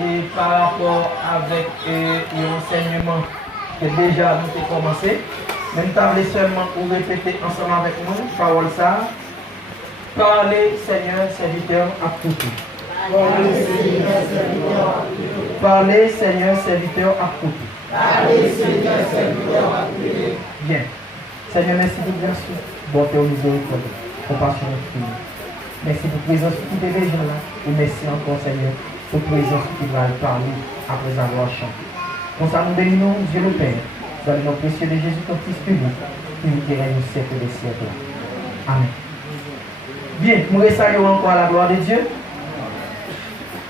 et par rapport avec l'enseignement que déjà nous avons commencé. Même table seulement pour répéter ensemble avec nous, parole ça. Parlez Seigneur, serviteur à tout. Parlez Seigneur, serviteur à tout. Bien. Seigneur, merci pour grâce, bonté au miséricorde, compassion infinie. Merci pour la présence qui est déjà là. Et merci encore, Seigneur, pour la présence qui va parler après avoir chanté. Pour ça, nous bénissons Dieu le Père, dans le nom précieux de Jésus, ton Fils unique, qui nous guérit au siècle des siècles. Amen. Bien, nous saluons encore la gloire de Dieu.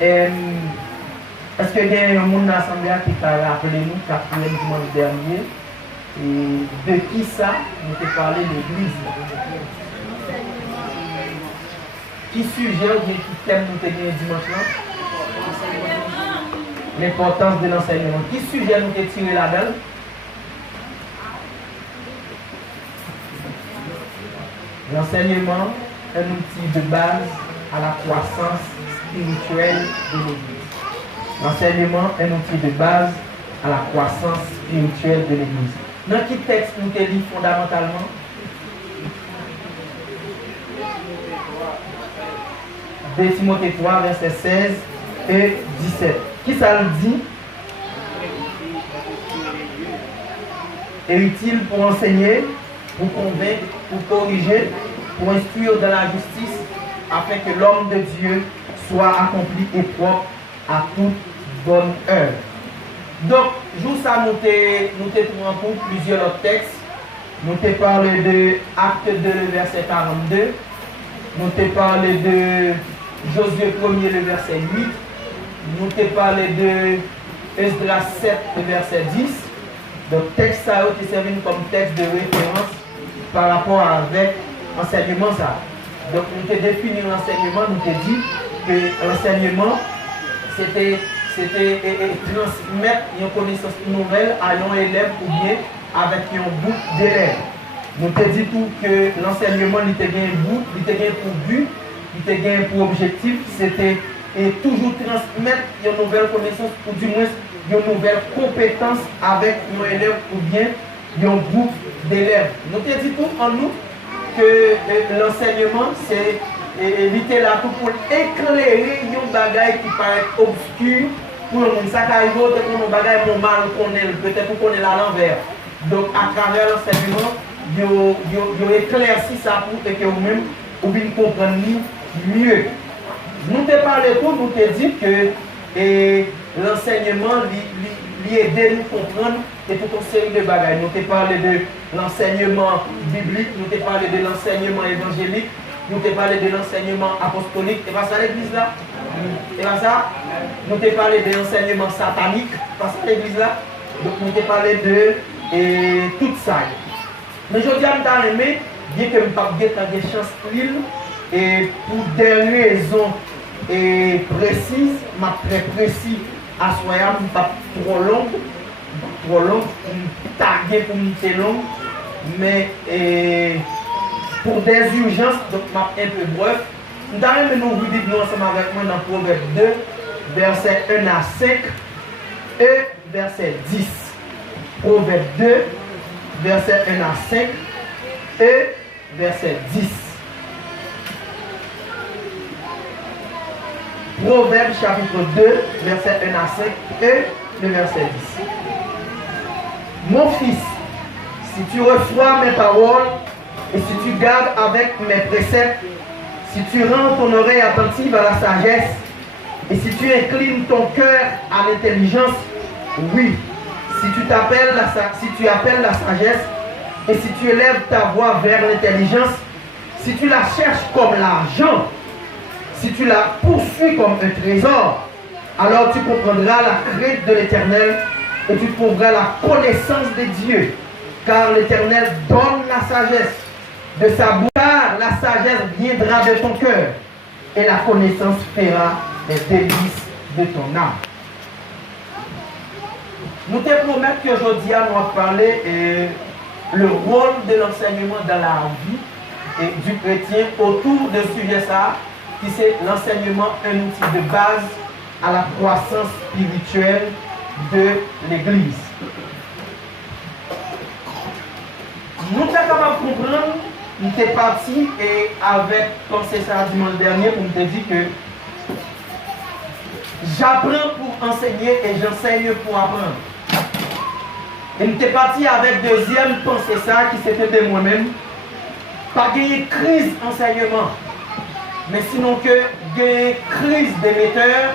Est-ce qu'il y a un monde dans l'Assemblée qui t'a rappelé nous, quatrième dimanche dernier, et de qui ça nous fait parler de l'Église? Qui sujet ou bien qui thème nous fait gagner dimanche là? L'importance de l'enseignement. Qui sujet nous fait tirer là-dedans? L'enseignement est un outil de base à la croissance spirituelle de l'Église. L'enseignement est un outil de base à la croissance spirituelle de l'Église. Dans quel texte nous te lit fondamentalement? De Timothée 3, versets 16 et 17. Qui ça le dit? Est utile pour enseigner, pour convaincre, pour corriger, pour instruire dans la justice, afin que l'homme de Dieu soit accompli et propre à toute bonne œuvre. Donc, jour ça, nous te en compte plusieurs autres textes. Nous te parlé de Acte 2, verset 42. Nous te parlé de Josué 1er, le verset 8. Nous te parlé de Esdras 7, le verset 10. Donc, texte ça qui servi comme texte de référence par rapport avec l'enseignement ça. Donc, nous te défini l'enseignement, nous te dit que l'enseignement, c'était transmettre une connaissance nouvelle à un élève ou bien avec un groupe d'élèves. Nous te dit tout que l'enseignement, il était bien bout, il était bien pour but, il était bien pour objectif, c'était toujours transmettre une nouvelle connaissance ou du moins une nouvelle compétence avec un élève ou bien un groupe d'élèves. Nous te dit tout en nous que l'enseignement, c'est éviter là tout pour éclairer un bagage qui paraît obscur pour le monde. Ça arrive pour un bagage mal peut-être pour qu'on est à l'envers. Donc à travers l'enseignement, il éclaircit ça pour que vous-même vous compreniez mieux. Nous te parlé tout, nous te dit que l'enseignement aide nous comprendre et toute une série de bagages. Nous te parlé de l'enseignement biblique, nous te parlé de l'enseignement évangélique, nous te parlé de l'enseignement apostolique. Et pas ça l'église là? Et pas ça? Nous te parlé de l'enseignement satanique. Pas ça l'église là? Donc nous te parlé de tout ça. Mais je dis à nous aimé, bien que je ne pas des chances l'île, et pour des raisons précises, ma très précis à soya, pas trop long, pour taguer pour me long, mais pour des urgences, donc ma un peu bref. Nous allons nous dire ensemble avec moi dans Proverbe 2, verset 1 à 5 et verset 10. Proverbe 2, verset 1 à 5 et verset 10. Proverbe chapitre 2, verset 1 à 5 et le verset 10. Mon fils, si tu reçois mes paroles et si tu gardes avec mes préceptes, si tu rends ton oreille attentive à la sagesse et si tu inclines ton cœur à l'intelligence, oui, si tu appelles la sagesse et si tu élèves ta voix vers l'intelligence, si tu la cherches comme l'argent, si tu la poursuis comme un trésor, alors tu comprendras la crainte de l'Éternel et tu trouveras la connaissance de Dieu. Car l'Éternel donne la sagesse de sa bouche. Car la sagesse viendra de ton cœur et la connaissance fera les délices de ton âme. Nous te promettons qu'aujourd'hui, nous allons parler le rôle de l'enseignement dans la vie du chrétien autour de ce sujet ça, qui c'est l'enseignement, un outil de base à la croissance spirituelle de l'Église. Nous sommes capables de comprendre, nous sommes partis et avec, comme c'est ça dimanche dernier, pour me dire que j'apprends pour enseigner et j'enseigne pour apprendre. Et nous sommes partis avec deuxième pensée ça, qui c'était de moi-même, pas gagner crise enseignement, mais sinon que gagner crise d'émetteur,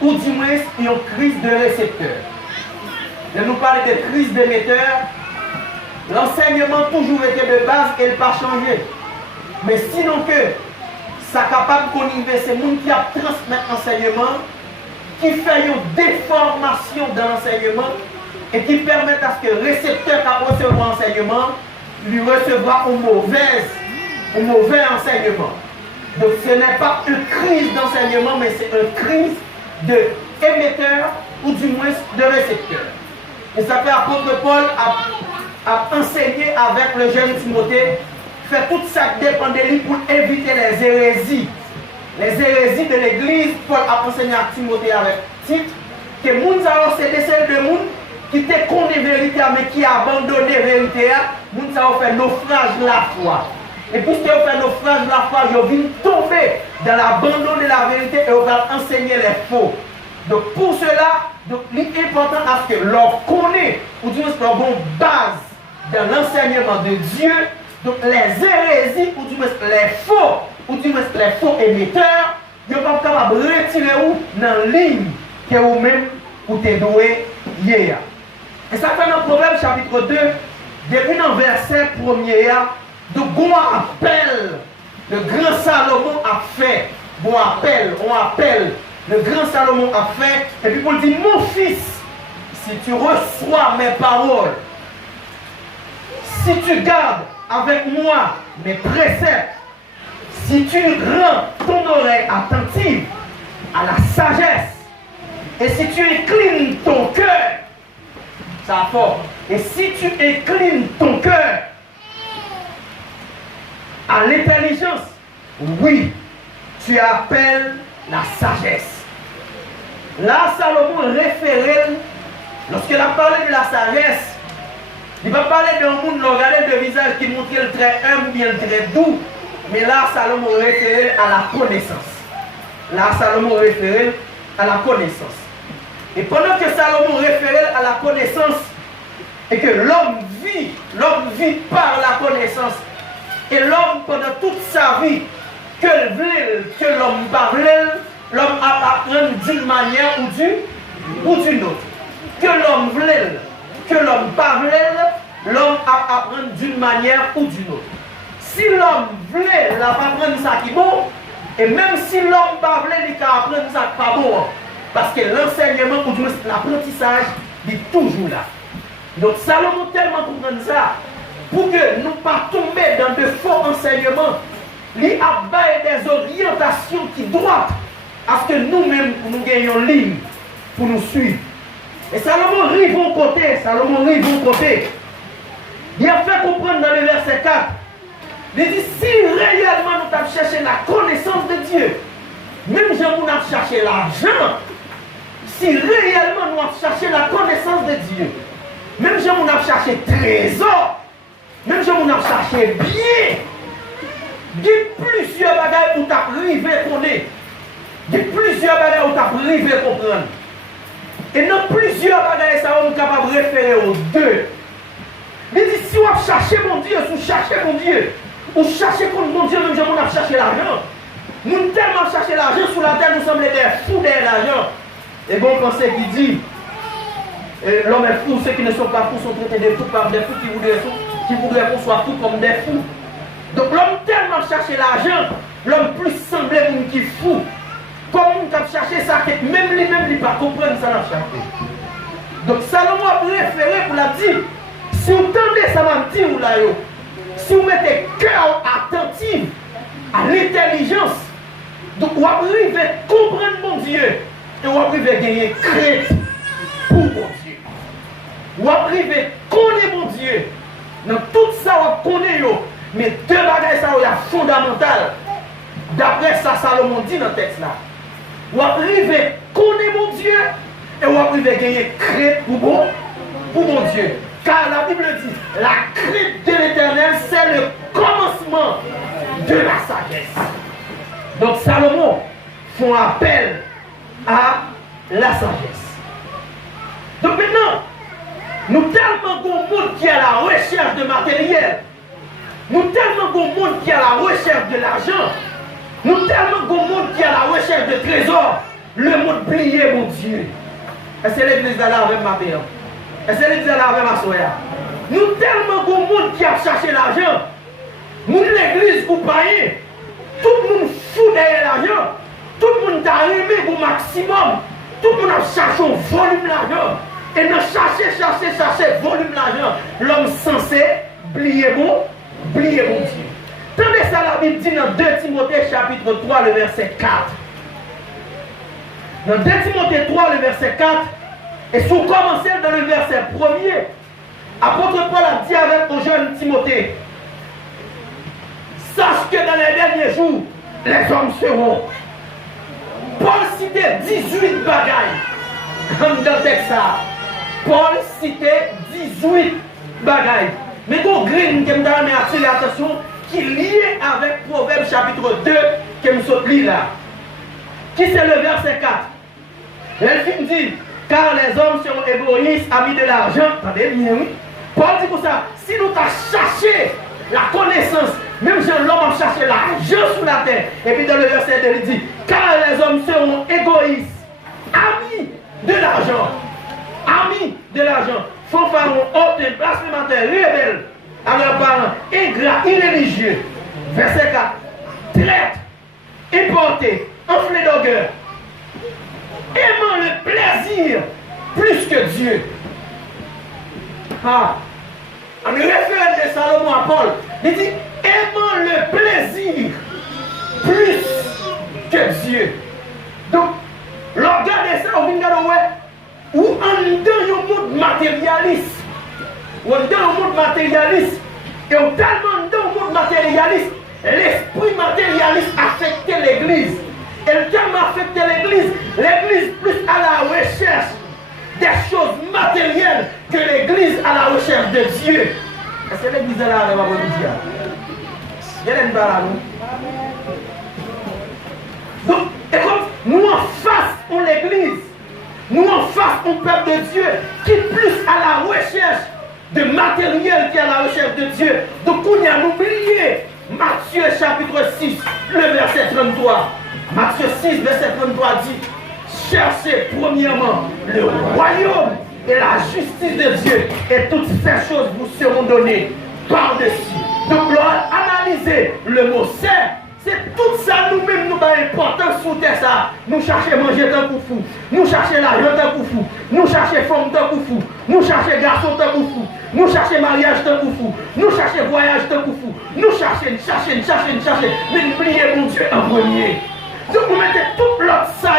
ou du moins une crise de récepteur. Je nous parle de crise d'émetteur. L'enseignement toujours été de base et il n'a pas changé. Mais sinon que ça capable qu'on y c'est le monde qui a transmis l'enseignement, qui fait une déformation dans l'enseignement et qui permet à ce que le récepteur qui a reçu l'enseignement lui recevra un mauvais enseignement. Donc ce n'est pas une crise d'enseignement, mais c'est une crise d'émetteur ou du moins de récepteur. Et ça fait apôtre Paul a enseigné avec le jeune Timothée, fait tout ça qui dépend de lui pour éviter les hérésies. Les hérésies de l'église, Paul a enseigné à Timothée avec Tite, que les gens c'est celles de monde qui te connaissent la vérité, mais qui a abandonné la vérité, les gens ont fait naufrage la foi. Et puisque vous faites naufrage la foi, vous venez tomber dans l'abandon de la vérité et vous allez enseigner les faux. Donc pour cela, il est important à ce que l'on connaît, ou du moins une bonne base dans l'enseignement de Dieu, donc les hérésies, ou du moins les faux émetteurs, ils ne sont pas capables de retirer vous dans la ligne que vous-même vous êtes doué hier. Et ça fait dans Proverbe chapitre 2, depuis dans le verset 1er, de bon appel, le grand Salomon a fait. Bon appel, on appelle. Le grand Salomon a fait. Et puis Paul dit, mon fils, si tu reçois mes paroles, si tu gardes avec moi mes préceptes, si tu rends ton oreille attentive à la sagesse, et si tu inclines ton cœur, ça a fort, et si tu inclines ton cœur à l'intelligence, oui, tu appelles la sagesse. Là, Salomon référait, lorsqu'il a parlé de la sagesse, il va parler d'un monde, regardez le visage qui montrait le très humble, bien le très doux, mais là, Salomon référait à la connaissance. Là, Salomon référait à la connaissance. Et pendant que Salomon référait à la connaissance, et que l'homme vit par la connaissance, et l'homme, pendant toute sa vie, que l'homme parle, l'homme apprend d'une manière ou d'une autre. Que l'homme voulait, que l'homme parle, l'homme apprend d'une manière ou d'une autre. Si l'homme voulait, il va apprendre ça qui est bon, et même si l'homme parle, il va apprendre ça qui n'est pas bon. Parce que l'enseignement, ou du moins l'apprentissage, est toujours là. Donc Salomon tellement comprend ça, pour que nous ne pas tomber dans de faux enseignements, il a des orientations qui droites à ce que nous-mêmes nous gagnions ligne pour nous suivre. Et Salomon rive au côté, il a fait comprendre dans le verset 4, il dit si réellement nous avons cherché la connaissance de Dieu, même si nous avons cherché l'argent, si réellement nous avons cherché la connaissance de Dieu, même si nous avons cherché trésor, même si on a cherché bien, il y a plusieurs bagages où tu as arrivé à connaître. Il y a plusieurs bagages où tu as arrivé à comprendre. Et dans plusieurs bagages, ça on est capable de référer aux deux. Il dit si on cherche mon Dieu, si on cherche mon Dieu, ou chercher contre mon Dieu, même si on a cherché l'argent. Nous tellement cherché l'argent sur la terre, nous sommes des fous derrière l'argent. Et bon conseil qui dit, l'homme est fou, ceux qui ne sont pas fous sont traités de fous par des fous qui voudraient qu'on soit fous comme des fous. Donc l'homme tellement cherché l'argent, l'homme plus semblait comme qui fou. Comme on a cherché ça, même lui-même, il ne peut pas comprendre ça dans cherché. Donc Salomon a préféré pour la dire, si vous tendez ça m'a dit ou là, si vous mettez cœur attentif à l'intelligence, donc vous arrivez à comprendre mon Dieu et vous arrivez à gagner crainte pour mon Dieu. Vous arrivez à connaître mon Dieu. Dans tout ça, vous connaissez, mais deux bagages ça sont fondamentales. D'après ça, Salomon dit dans le texte là. Vous arrivez connaître mon Dieu, et on va gagner crainte pour mon Dieu. Car la Bible dit, la crainte de l'Éternel, c'est le commencement de la sagesse. Donc Salomon font appel à la sagesse. Donc maintenant, nous tellement de monde qui est à la recherche de matériel, nous tellement de monde qui est à la recherche de l'argent, nous tellement de monde qui est à la recherche de trésors, le monde plié, mon Dieu. Et c'est l'église là avec ma mère. Et c'est l'église là avec ma soeur. Nous tellement de monde qui a cherché l'argent, nous l'église pour payer, tout le monde fout derrière l'argent, tout le monde a aimé au maximum, tout le monde a cherché un volume d'argent. Et nous chercher volume d'argent. L'homme censé oublier mon Dieu. Tandis ça, la Bible dit dans 2 Timothée chapitre 3, le verset 4. Dans 2 Timothée 3, le verset 4, et si vous commencez dans le verset 1er, apôtre Paul a dit avec au jeune Timothée, sache que dans les derniers jours, les hommes seront. Paul citait 18 bagailles. Comme dans le texte ça. Paul citait 18 bagailles. Mais qu'on green qui me donne attirer l'attention qui est lié avec Proverbe chapitre 2 que nous sommes là. Qui c'est le verset 4. Elle dit, car les hommes seront égoïstes, amis de l'argent. Attendez bien, oui. Paul dit comme ça, si nous avons cherché la connaissance, même si l'homme a cherché l'argent sur la terre, et puis dans le verset 2, il dit, car les hommes seront égoïstes, amis de l'argent. Amis de l'argent, fanfarons, hautains, blasphémateurs, rebelles, à leurs parents, ingrats, irréligieux. Verset 4. Traîtres, importés, enflés d'orgueil, aimant le plaisir plus que Dieu. Ah, en référant de Salomon à Paul, il dit aimant le plaisir plus que Dieu. Donc, regardez ça, on vient de ou en dans un monde matérialiste, ou dans un monde matérialiste, et on tellement dans un monde matérialiste, l'esprit matérialiste affectait l'église. Et tellement affectait l'église plus à la recherche des choses matérielles que l'église à la recherche de Dieu. Est-ce que l'église est là avec ma bonne Dieu? Il y a une barre donc, et comme nous en face, on l'église. Nous en face, un peuple de Dieu qui est plus à la recherche de matériel qui est à la recherche de Dieu. Donc on a oublié Matthieu chapitre 6, le verset 33. Matthieu 6, verset 33 dit, cherchez premièrement le royaume et la justice de Dieu et toutes ces choses vous seront données par-dessus. Donc analysez le mot c'est tout ça nous-mêmes nous avons important sur terre ça. Nous cherchons manger tant pour fou. Nous cherchons l'argent tant pour fou. Nous cherchons femme tant pour fou. Nous cherchons garçon tant pour fou. Nous cherchons mariage tant pour fou. Nous cherchons voyage tant pour fou. Nous cherchons. Mais oubliez mon Dieu en premier. Donc vous mettez tout l'autre ça,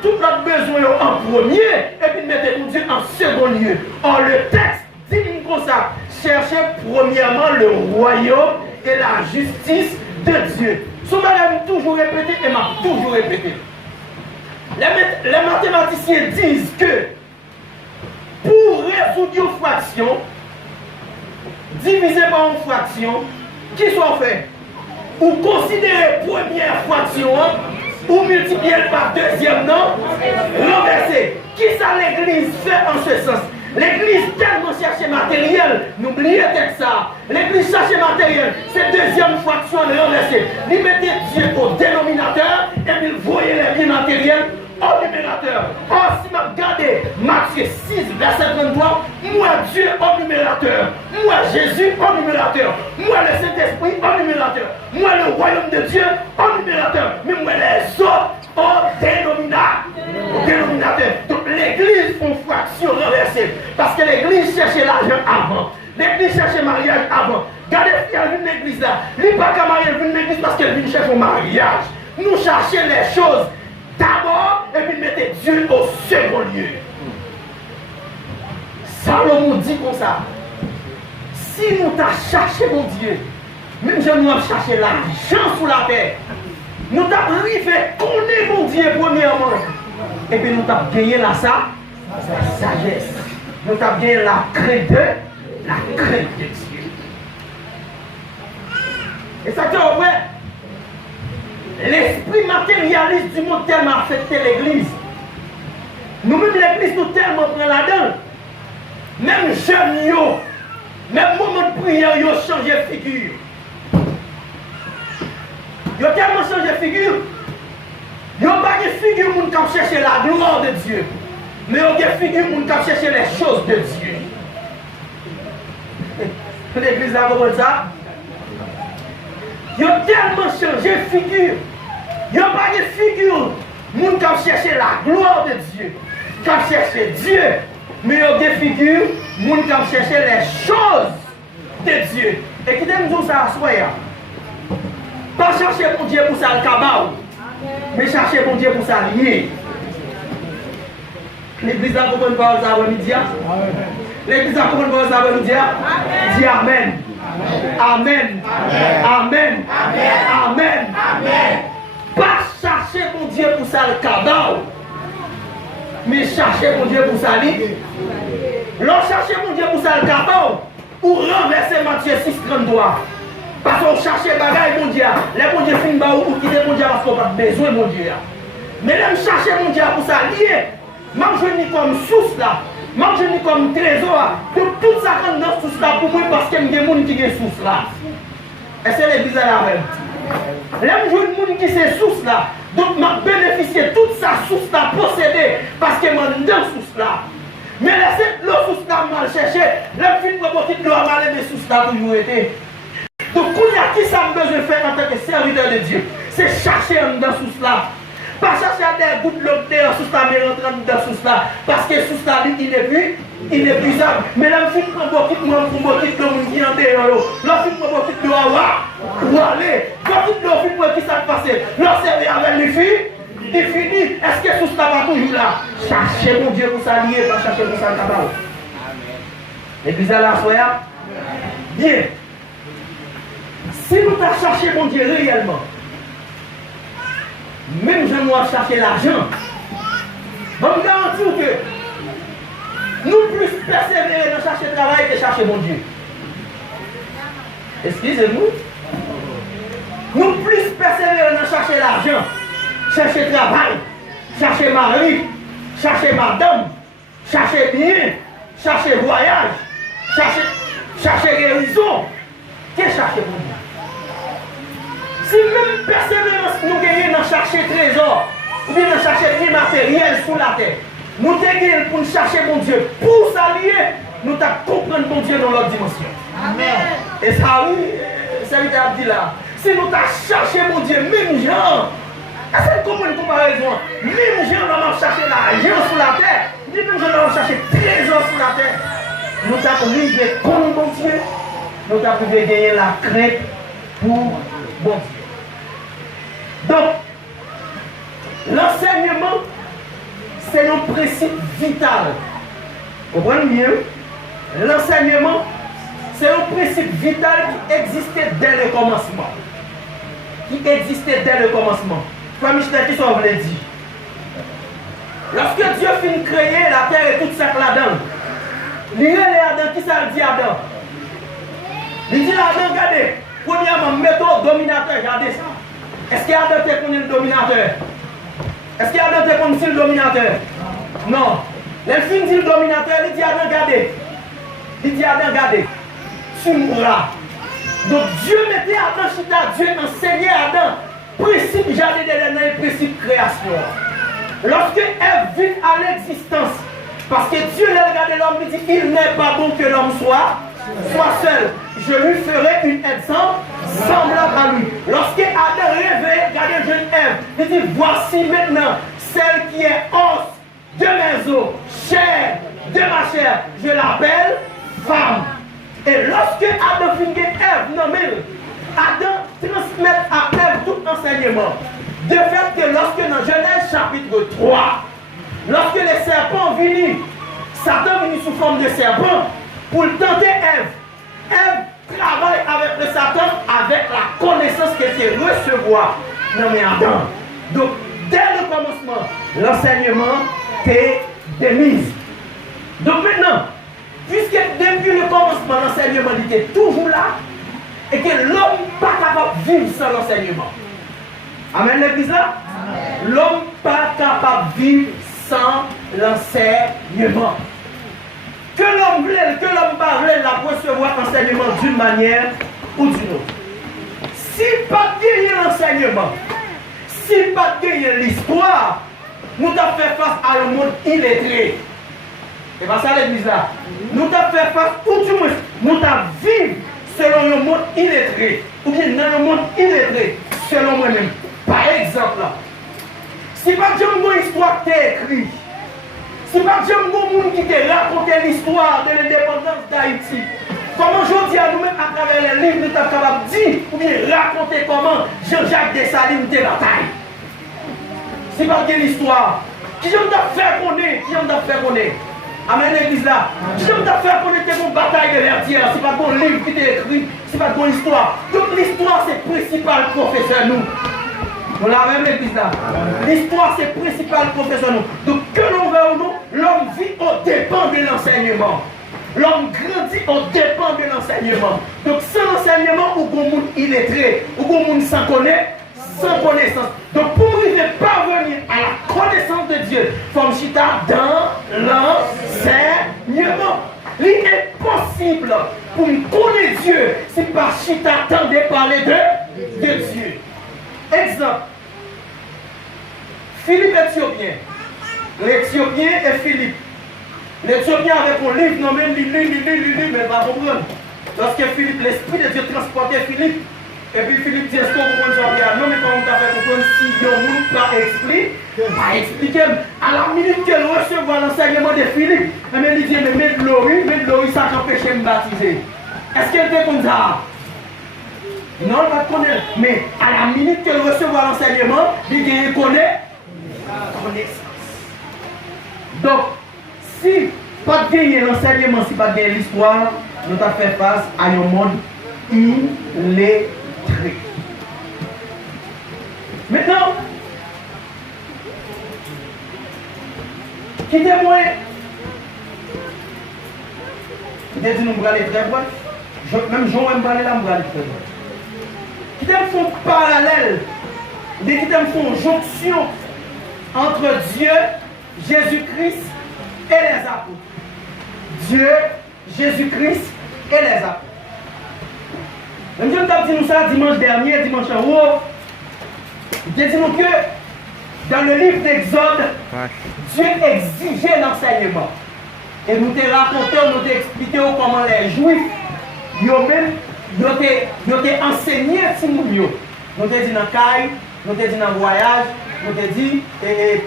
tout l'autre besoin en premier. Et puis mettez mon Dieu en second lieu. Or le texte dit comme ça. Cherchez premièrement le royaume et la justice de Dieu. Ce que j'ai toujours répété et m'a toujours répété. Les mathématiciens disent que pour résoudre une fraction, divisé par une fraction, qui soit fait, ou considérer première fraction, ou multiplier par deuxième, non, renverser. Qui ça l'église fait en ce sens? L'église tellement cherche matériel, n'oubliez pas ça. L'église cherche matériel, c'est deuxième fraction de renverser. Vous mettez Dieu au dénominateur et puis vous voyez les biens matériels au numérateur. Or, si vous regardez Matthieu 6, verset 23, moi Dieu au numérateur, moi Jésus au numérateur, moi le Saint-Esprit au numérateur, moi le royaume de Dieu au numérateur, mais moi les autres au dénominateur. Donc l'église une fraction renversée. Parce que l'église cherchait l'argent avant. L'église cherchait mariage avant. Regardez si elle vient de l'église là. Il n'est pas qu'à marier une église parce qu'elle vient chercher un mariage. Nous cherchons les choses d'abord et puis mettez Dieu au second lieu. Salomon dit comme ça. Si nous t'as cherché mon Dieu, même si nous avons cherché l'argent sous la terre, nous t'avons arrivé connaître mon Dieu premièrement. Et puis nous avons gagné la sagesse. Nous avons gagné la crainte de Dieu. Et ça tient au vrai. L'esprit matérialiste du monde tellement affecté l'église. Nous-mêmes, l'église, nous tellement prenons là-dedans. Même jeunes, même moment de prière, ils ont changé de figure. Ils ont tellement changé de figure. Ils n'ont pas de figure qui cherche la gloire de Dieu. Mais ils ont des figures qui cherche les choses de Dieu. L'église a compris ça? Ils ont tellement changé de figure. Ils n'ont pas de figure qui cherche la gloire de Dieu. Qui cherche Dieu. Mais ils ont des figures qui cherche les choses de Dieu. Et qui nous ça à soi. Pas chercher pour Dieu pour ça le cabao. Mais chercher pour Dieu pour ça lier. L'église a compris parole ça va nous dire. L'église a compris parole ça va nous dire. Dis Amen. Amen. Amen. Amen. Amen. Pas chercher pour Dieu pour ça le cabao. Mais chercher pour Dieu pour ça lier. L'on chercher pour Dieu pour ça le cabao. Ou renverser Matthieu 6:33. Parce qu'on cherche des bagages, mon Dieu. Les bon Dieu finissent par ou quitter mon Dieu parce qu'on n'a pas besoin, mon Dieu. Mais là, je cherche mon Dieu pour ça lier. Même je n'ai comme source là. Même je n'ai comme trésor. De tout ça qu'on a source là pour moi parce qu'il y a des gens qui ont source là. Et c'est l'église à la même. Là, je vois des gens qui ont source là. Donc, je bénéficier de toute sa source là possédée parce que je suis dans source là. Mais laissez l'eau source là mal chercher. Là, je finis par porter de l'eau à mal des sources là pour vous aider. Donc, qui ça a besoin de faire en tant que serviteur de Dieu? C'est chercher dans sous cela. Pas chercher à des gouttes de sous cela, mais rentrer dans sous cela. Parce que sous cela, il est inépuisable. Mais là, je prends beaucoup de monde pour beaucoup de monde qui en dehors. Là, je prends beaucoup de monde où aller. Beaucoup de monde qui s'est passé. Là, c'est avec les filles. Il finit. Est-ce que sous cela va toujours là? Cherchez mon Dieu pour s'allier, pas chercher pour s'allier. L'église à la soya. Bien. Si nous avons cherché mon Dieu réellement, même je dois chercher l'argent, je vous garantis que nous plus persévérer dans chercher le travail que chercher mon Dieu. Excusez-nous. Nous plus persévérer dans chercher l'argent, chercher le travail, chercher mari, chercher madame, chercher bien, chercher voyage, chercher guérison, que chercher mon Dieu. Si même persévérance nous gagnons dans chercher trésor, ou bien dans chercher bien matériel sous la terre, nous gagnons pour chercher mon Dieu, pour s'allier, nous devons comprendre mon Dieu dans l'autre dimension. Amen. Et ça, oui, c'est ce qu'il a dit là. Si nous devons chercher mon Dieu, même gens, est-ce que une comparaison? Même gens doivent chercher l'argent sous la terre, même gens doivent chercher trésor sous la terre. Nous devons vivre comme mon Dieu, nous devons gagner la crainte pour bon Dieu. Donc, l'enseignement, c'est un principe vital. Vous comprenez mieux? L'enseignement, c'est un principe vital qui existait dès le commencement. Qui existait dès le commencement. Comme Michel qui s'en voulait dire. Lorsque Dieu finit de créer la terre et tout ça là-dedans, il y a Adam, qui ça dit Adam? Il dit Adam, regardez, premièrement, méthode dominateur, regardez ça. Est-ce qu'il y a Adam qui connaît le dominateur? Est-ce qu'il y a Adam qui connaît le dominateur? Non. Le film dit le dominateur, il dit Adam, regardez. Il dit Adam, regardez. Tu mourras. Donc Dieu mettait Adam chita, Dieu enseignait Adam. Principe jardin de et principe création. Lorsque Ève vit à l'existence, parce que Dieu l'a regardé l'homme, il dit il n'est pas bon que l'homme soit seul. Je lui ferai une aide semblable à lui. Lorsque Adam rêvait, regardez jeune Ève, il dit voici maintenant celle qui est os de mes os, chair de ma chair, je l'appelle femme. Et lorsque Adam finit Ève, non mais Adam transmet à Ève tout enseignement. De fait que lorsque dans Genèse chapitre 3, lorsque les serpents vinrent, Satan venu sous forme de serpent pour tenter Ève. Ève travaille avec le Satan avec la connaissance qu'elle s'est recevoir dans Adam. Donc dès le commencement, l'enseignement t'est démise. Donc maintenant, puisque depuis le commencement, l'enseignement était toujours là, et que l'homme n'est pas capable de vivre sans l'enseignement. Amen, l'église là? L'homme n'est pas capable de vivre sans l'enseignement. Que l'homme voulait, que l'homme pas voulait la recevoir l'enseignement d'une manière ou d'une autre. Si pas gagner l'enseignement, si pas gagner l'histoire, nous avons fait face à un monde illettré. C'est pas ça l'église là. Nous avons fait face, ou du moins, nous avons vécu selon le monde illettré. Ou bien dans le monde illettré, selon moi-même. Par exemple, si pas une histoire qui est écrite, si pas un monde qui t'a raconté l'histoire de l'indépendance d'Haïti, comment je dis à nous-mêmes à travers les livres, nous sommes capables de dire ou bien raconter comment Jean-Jacques Dessalines était bataille. Si pas une histoire, qui j'aime faire connaître, qui j'aime faire connaître. Amen l'église là. Qui j'aime faire connaître une bataille de Verdière, c'est pas un livre qui est écrit, c'est pas une histoire. Donc l'histoire c'est le principal professeur nous. Nous la même l'église là. L'histoire c'est le principal professeur nous. Donc que l'on veut ou non, l'homme vit au dépend de l'enseignement. L'homme grandit au dépend de l'enseignement. Donc sans l'enseignement, ou bon monde illettré, ou bon monde sans connaissance. Donc pour nous ne parvenir à la connaissance de Dieu, il faut chita dans l'enseignement. Il est possible pour nous connaître Dieu si par chita attendait parler de Dieu. Exemple, Philippe Éthiopien. L'Éthiopien et Philippe. L'Éthiopien avec un livre, non même il lit, mais pas comprendre. Lorsque Philippe, l'Esprit de Dieu transportait Philippe, et puis Philippe dit, est-ce qu'on comprend ça? Non, mais comment on t'a fait comprendre si on ne pas expliquer, à la minute qu'elle recevra l'enseignement de Philippe, elle dit, mais mets de l'eau, ça t'empêche de me baptiser. Est-ce qu'elle était comme ça? Non, elle va connaître. Mais à la minute qu'elle recevra l'enseignement, elle connaît connaissance. Donc, si pas de gagner l'enseignement, si pas de gagner l'histoire, nous avons fait face à un monde illettré. Maintenant, qui témoigne? Qui dit nous aller très loin? Même Jean aime parler là, nous aller très loin. Qui font parallèle, qui font jonction entre Dieu, Jésus-Christ et les apôtres. Dieu, Jésus-Christ et les apôtres. Même Dieu t'a dit nous ça dimanche dernier, dimanche en haut. Il dit nous que dans le livre d'Exode, Dieu exigeait l'enseignement. Et nous t'ai raconté, nous t'ai expliqué comment les Juifs, ils ont enseigné à Timounio. Nous t'ai dit dans le caille, nous t'ai dit dans le voyage, nous t'ai dit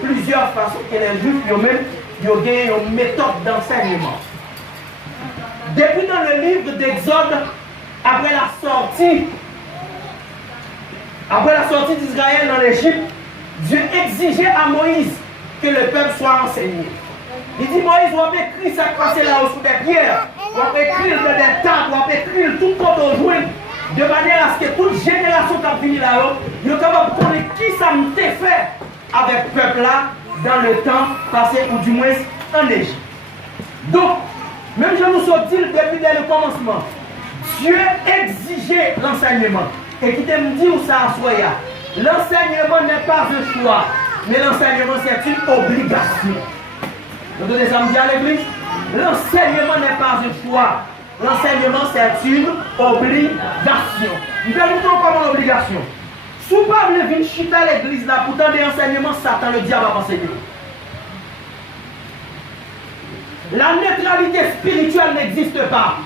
plusieurs façons que les Juifs ils ont gagné une méthode d'enseignement. Depuis dans le livre d'Exode, après la sortie d'Israël dans l'Égypte, Dieu exigeait à Moïse que le peuple soit enseigné. Il dit Moïse, on va écrire ça passé là sous des pierres, on va écrire dans des tables, on va écrire tout compte au joint, de manière à ce que toute génération qui a fini là-haut, ils sont capables de connaître qui ça m'a fait avec le peuple là dans le temps passé, ou du moins en Égypte. Donc, même je nous suis dit depuis dès le commencement, Dieu exigeait l'enseignement. Et qui me dit où ça a soya. L'enseignement n'est pas un choix, mais l'enseignement c'est une obligation. Vous donnez ça me dit à l'église? L'enseignement n'est pas un choix. L'enseignement c'est une obligation. Nous allons comment l'obligation. Si vous ne voulez venir chuter à l'église là, pourtant des enseignements, Satan, le diable va enseigner. La neutralité spirituelle n'existe pas.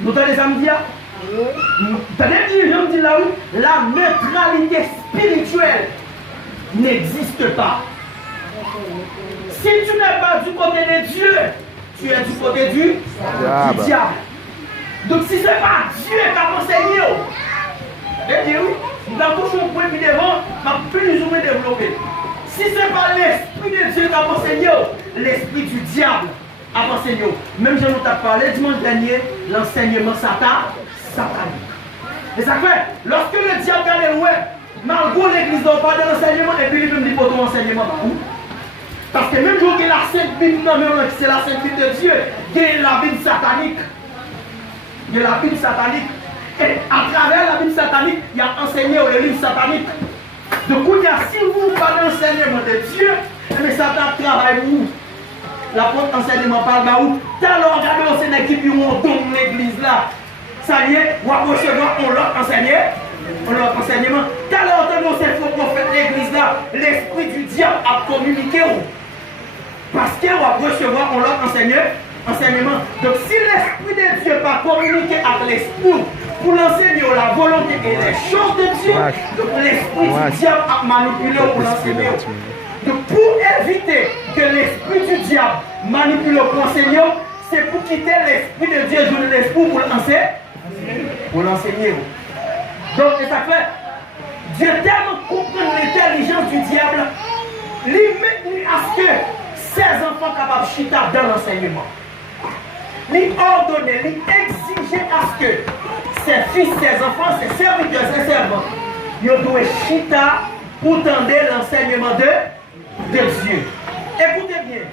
Vous entendez ça me dire? Je me dis là oui, la neutralité spirituelle n'existe pas. Si tu n'es pas du côté de Dieu, tu es du côté du diable. Donc si ce n'est pas Dieu qui a enseigné, eh bien oui, nous avons toujours un point devant, ma plus ou moins développé. Si ce n'est pas l'esprit de Dieu qui a enseigné, l'esprit du diable a enseigné. Même je nous ai parlé dimanche dernier, l'enseignement satanique. Et ça fait, lorsque le diable allait loin, malgré l'église n'a pas d'enseignement, et puis lui-même dit pas d'enseignement par où. Parce que même si la Sainte Bible, c'est la Sainte Bible de Dieu, il y a la Bible satanique. Il y a la Bible satanique. Et à travers la Bible satanique, il y a enseigné aux livres sataniques. Donc, si vous parlez d'enseignement de Dieu, mais Satan travaille vous. La porte enseignement par là où, alors regardez au Sénat qui ont donné l'église là. Ça y est, on va recevoir, on l'a enseigné. On l'a enseignement. Alors entendu ces faux prophètes l'église là, l'esprit du diable a communiqué. Parce qu'on va recevoir, on l'a enseignement. Donc si l'esprit de Dieu va communiquer avec l'esprit pour l'enseigner la volonté et les choses de Dieu, donc l'esprit du diable a manipulé pour l'enseigner. Donc pour éviter que l'esprit du diable manipule pour enseigner, c'est pour quitter l'esprit de Dieu, jouer l'esprit pour l'enseigner. Pour l'enseigner. Donc c'est ça fait. Dieu tellement comprend l'intelligence du diable, limite à ce que ses enfants capables de chita dans l'enseignement. Lui ordonner, lui exiger à ce que ses fils, ses enfants, ses serviteurs, ses servants, ils doivent chita pour tendre l'enseignement de Dieu. Écoutez bien,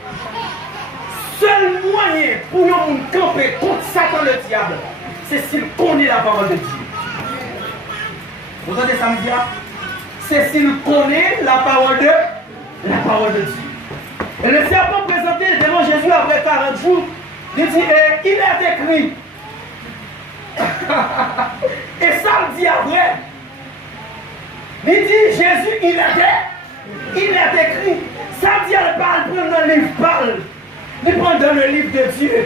seul moyen pour nous camper contre Satan le diable, c'est s'il connaît la parole de Dieu. Vous entendez ça me dire? C'est s'il connaît la parole de Dieu. Et le serpent présenté devant Jésus après 40 jours, il dit, il est écrit. Et ça le dit après. Il dit, Jésus, il est écrit. Ça dit, elle parle, prend dans le livre, parle. Il prend dans le livre de Dieu.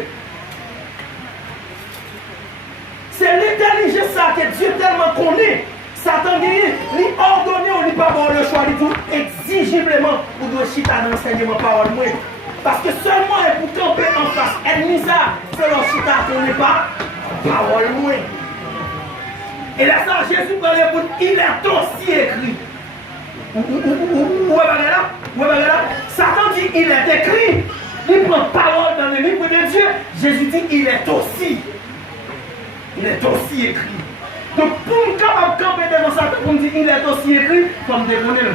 C'est l'intelligence ça que Dieu tellement connaît. Satan dit, lui ordonné ou lui pas avoir le choix, il dit exigiblement pour doit chita dans l'enseignement parole moi. Parce que seulement pour camper en face, ennemi ça, c'est leur chita qu'on n'est pas parole moi. Et là ça, Jésus prend le bout, il est aussi écrit. Où est là? Satan dit, il est écrit. Il prend parole dans le livre de Dieu. Jésus dit, il est aussi écrit. Donc pour me camper devant Satan, pour me dire il est aussi écrit, il faut me déconner.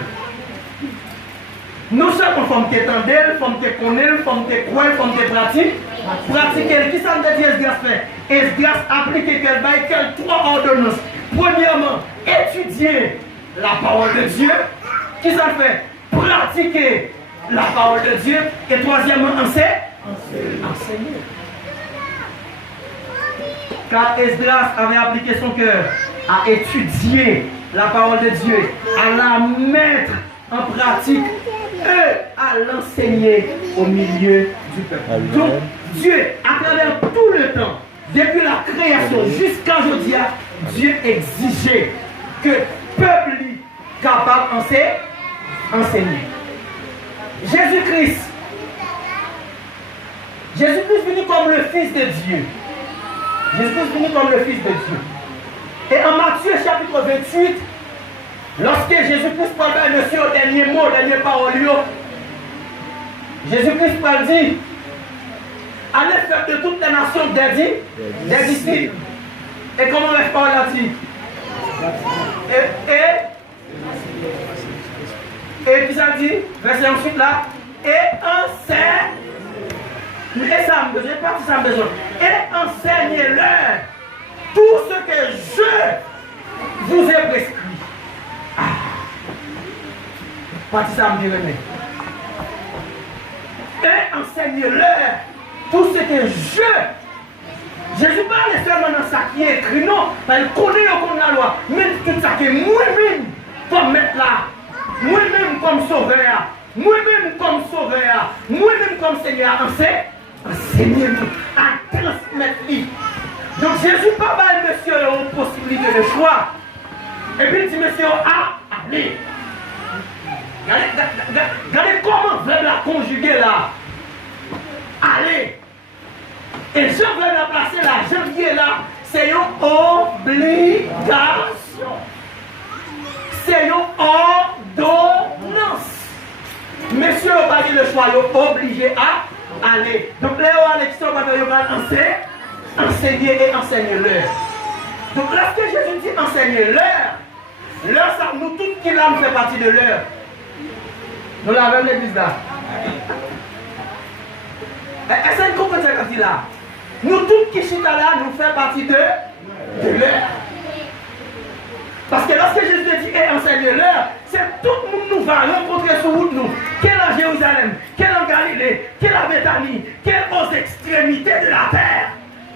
Nous sommes en forme de tendelle, il faut me déconner, il faut me croire, il faut me pratiquer. Pratiquer, qui ça me dit Esdras fait? Esdras appliquer quel bail, quelles trois ordonnances. Premièrement, étudier la parole de Dieu. Qui ça fait? Pratiquer la parole de Dieu. Et troisièmement, enseigner. Car Esdras avait appliqué son cœur à étudier la parole de Dieu, à la mettre en pratique et à l'enseigner au milieu du peuple. Donc Dieu, à travers tout le temps, depuis la création jusqu'à aujourd'hui, Dieu exigeait que le peuple soit capable d'enseigner. Jésus-Christ venu comme le Fils de Dieu. Jésus est venu comme le Fils de Dieu. Et en Matthieu chapitre 28, lorsque Jésus-Christ parle à monsieur au dernier mot, au dernier parole, Jésus-Christ parle dit, allez faire de toutes les nations des disciples. Et comment la parole a dit? Et qui ça dit? Verset ensuite là. Et enseigne. Et ça me besoin, pas ça me besoin. Et enseignez-leur tout ce que je vous ai prescrit. Pas ça me dit mais. Et enseignez-leur tout ce que Jésus parle seulement dans ça qui est écrit, non. Il connaît la loi. Mais tout ça que moi-même, comme mettre là, moi-même comme sauveur, moi-même comme sauveur, moi-même comme Seigneur, enseignez-nous à transmettre. Donc Jésus pas mal monsieur une possibilité de choix. Et puis il dit monsieur, allez. Regardez comment vous la conjuguer là. Allez. Et je veux la placer là, janvier là, c'est une obligation. C'est une ordonnance. Monsieur n'a pas dit le choix, il est obligé à aller. Donc Léo Alexandre va enseigner et enseigner-leur. Donc lorsque Jésus dit enseigner-leur, L'heure, ça, nous tous qui là, nous fait partie de l'heure. Nous l'avons l'église là. Est-ce que vous comprenez ce que je dis là? Nous tous qui sommes là, nous faisons partie de l'heure. Parce que lorsque Jésus dit et enseigne l'heure, c'est tout le monde nous va rencontrer sur route nous. Quel en Jérusalem, quel en Galilée, quel en Béthanie, quelle aux extrémités de la terre.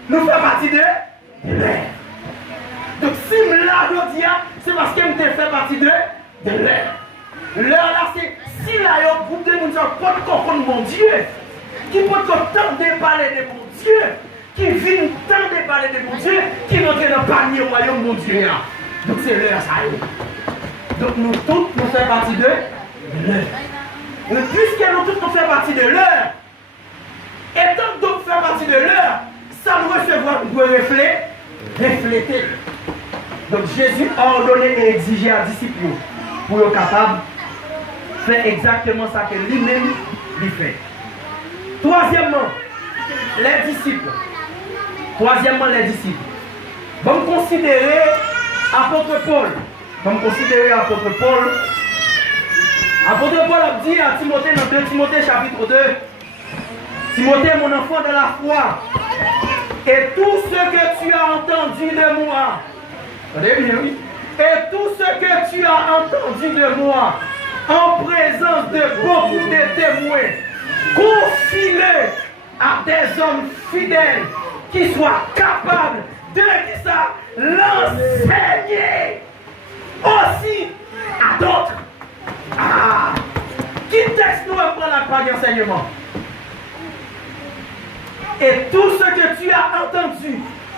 Nous faisons partie de l'heure. Donc si je là, je dis, c'est parce que nous faisons partie de l'heure. L'heure là, c'est si là, il y a un groupe de gens qui ne comprennent mon Dieu, qui peut tenter parler de mon Dieu, qui vient tenter parler de mon Dieu, qui rentre dans le panier au royaume de mon Dieu. Donc c'est l'heure ça y est. Donc nous tous, nous faisons partie de l'heure. Mais puisque nous tous, nous faisons partie de l'heure, et tant que nous faisons partie de l'heure, ça nous recevoir, nous pouvons refléter. Donc Jésus a ordonné et exigé à disciples pour être capable de faire exactement ça que lui-même lui fait. Troisièmement, les disciples. Vamos considérer apôtre Paul. Apôtre Paul a dit à Timothée dans 2 Timothée chapitre 2, Timothée, mon enfant de la foi, et tout ce que tu as entendu de moi, et tout ce que tu as entendu de moi, en présence de beaucoup de témoins, confie-le à des hommes fidèles qui soient capables de l'enseigner aussi à d'autres. Qui texte nous apprend la part d'enseignement? Et tout ce que tu as entendu,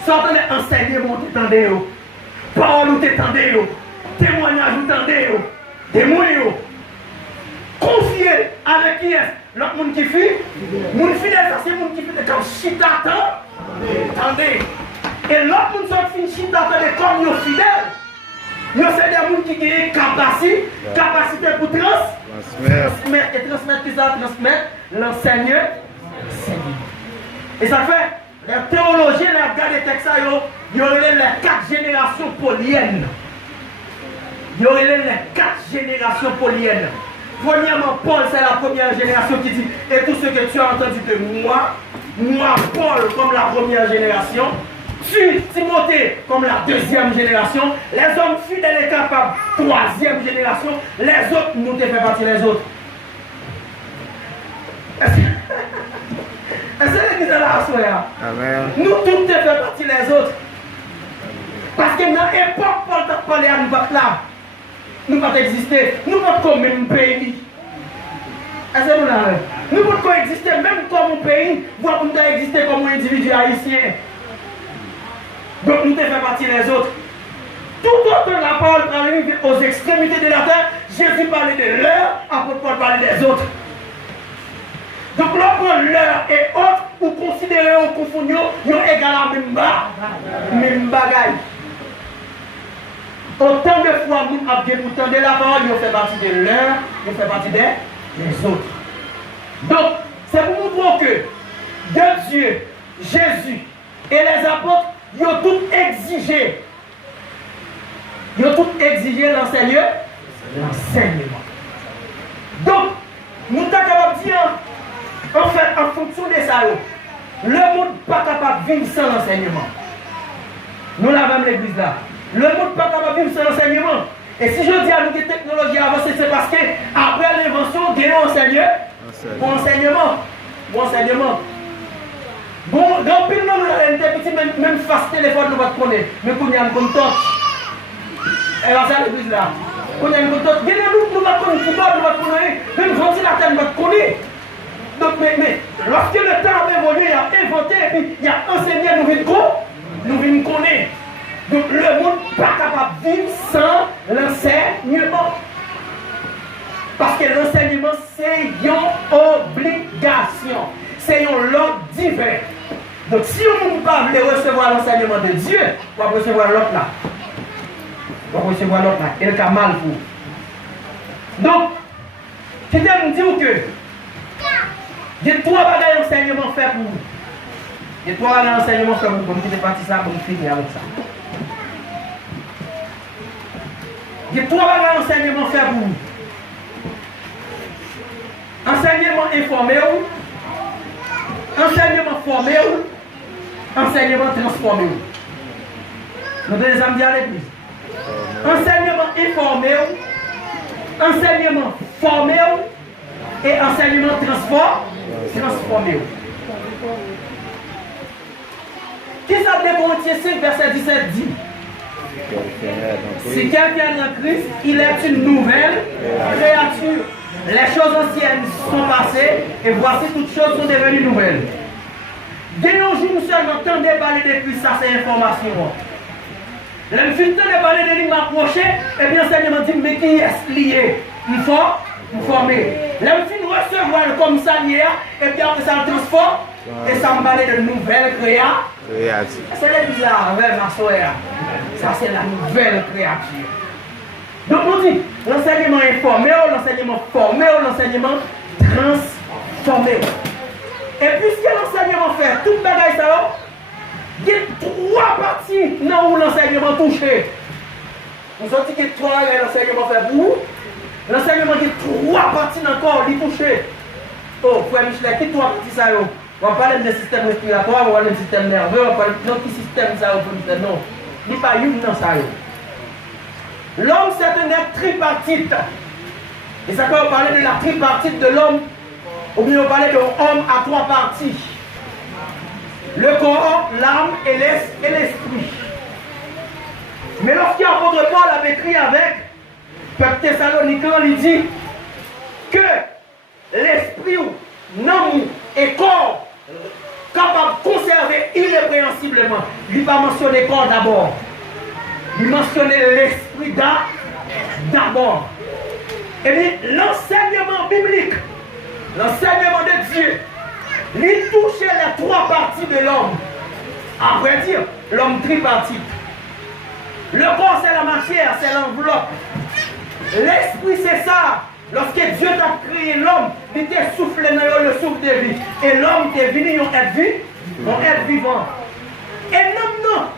sortant d'enseignement, t'étendez, parole ou t'étendez, témoignage ou t'étendez, témoin, confier avec qui est l'autre monde qui fait, monde fidèle, ça c'est monde qui fait comme chita, attendez. Et l'autre monde qui fait chita, comme nous fidèles. Nous sommes des gens qui ont capacité pour transmettre et transmettre tout ça, transmettre l'enseignement. Et ça fait, les théologiens, les gars des textes, il y aurait les 4 générations pauliennes. Premièrement, Paul, c'est la première génération qui dit, et tout ce que tu as entendu de moi, Paul, comme la première génération, tu, Timothée, comme la deuxième génération, les hommes fidèles et capables, troisième génération, les autres, nous te fait partie les autres. Est-ce que l'église est là, soya? Nous tous te fait partie les autres. Parce que dans l'époque, Paul t'a parlé à nous pas là. Nous ne pouvons pas exister. Nous ne pouvons pas comme un pays. Est-ce que nous là? Nous ne pouvons pas exister même comme un pays, voire nous pouvons exister comme un individu haïtien. Donc nous devons faire partie des autres. Tout autre la parole parlait aux extrémités de la terre, Jésus parlait de l'heure, apôtre Paul parlait des autres. Donc l'autre l'heure et autres, ou considérer ou confondre, ils ont égal à même bagaille. Autant de fois nous avons bien entendu la parole, ils ont fait partie de l'heure, ils ont fait partie des autres. Donc, c'est pour nous montrer que de Dieu, Jésus et les apôtres, ils ont tout exigé. L'enseignement. Donc, nous sommes capables de dire, en fait, en fonction de ça, le monde n'est pas capable de vivre sans l'enseignement. Nous l'avons l'église là. Le monde n'est pas capable de vivre sans l'enseignement. Et si je dis à nous que la technologie avancée, c'est parce qu'après l'invention, il y a un enseignement. Bon, dans le monde, on a petit, même face téléphone, nous va connaître. Mais quand il y a un contact, et là, c'est l'église là. Quand il y a un contact, il y a nous va connaître, nous va connaître, même ventilateur, nous va connaître. Donc, mais lorsque le temps a évolué, il a inventé, et puis il a enseigné, nous venons connaître. Donc, le monde n'est pas capable de vivre sans l'enseignement. Parce que l'enseignement, c'est une obligation. C'est un ordre divin. Donc, si on ne peut pas recevoir l'enseignement de Dieu, on va recevoir l'autre là. Et le cas mal pour. Donc, je vais vous dire que il y a 3 bagages d'enseignement fait pour vous. Il y a 3 bagages d'enseignement fait pour vous. Comme je vais partir ça, pour finir avec ça. Il y a trois enseignements faits pour vous. Enseignement informé, enseignement formé, enseignement transformé. Nous devons les amener à l'église. Enseignement informé, enseignement formé et enseignement transformé. Qu'est-ce que 2 Corinthiens 5, verset 17 dit? Si quelqu'un est en Christ, il est une nouvelle créature. Les choses anciennes sont passées et voici toutes choses sont devenues nouvelles. Dès nos jours, nous seulement entendons parler depuis ça, c'est information. Le film de parler de lui m'approcher, et bien l'enseignement dit, mais qui est lié? Il faut nous former. Le film recevoir comme ça hier, et bien après ça le transforme, et ça me parle de nouvelles créatures. C'est l'église là, avec ma soeur. Ça c'est la nouvelle créature. Donc on dit, l'enseignement informé, l'enseignement formé, l'enseignement transformé. Et puisque l'enseignement fait tout le bagage ça, il y a 3 parties dans où l'enseignement touche. Nous avons dit que 3 l'enseignement fait pour vous. L'enseignement dit 3 parties dans le corps, il touche. Oh, frère Michel, qui 3 parties ça? On va parler de système respiratoire, on va parler de système nerveux, on va parler de quel système ça? Non, il n'y a pas une dans ça. L'homme, c'est un être tripartite. Et ça, quand on parlait de la tripartite de l'homme, ou bien on parlait de l'homme à 3 parties. Le corps, l'âme et l'esprit. Mais lorsqu'il y a l'apôtre Paul avait écrit avec peuple thessalonicain, il dit que l'esprit, l'âme et corps capable de conserver irrépréhensiblement. Il n'a pas mentionné corps d'abord. Il mentionnait l'esprit d'abord. Et bien, l'enseignement biblique, l'enseignement de Dieu, lui touchait les 3 parties de l'homme. À vrai dire, l'homme tripartite. Le corps, c'est la matière, c'est l'enveloppe. L'esprit, c'est ça. Lorsque Dieu a créé l'homme, il t'a soufflé dans le souffle de vie. Et l'homme est venu un être vivant. Et non.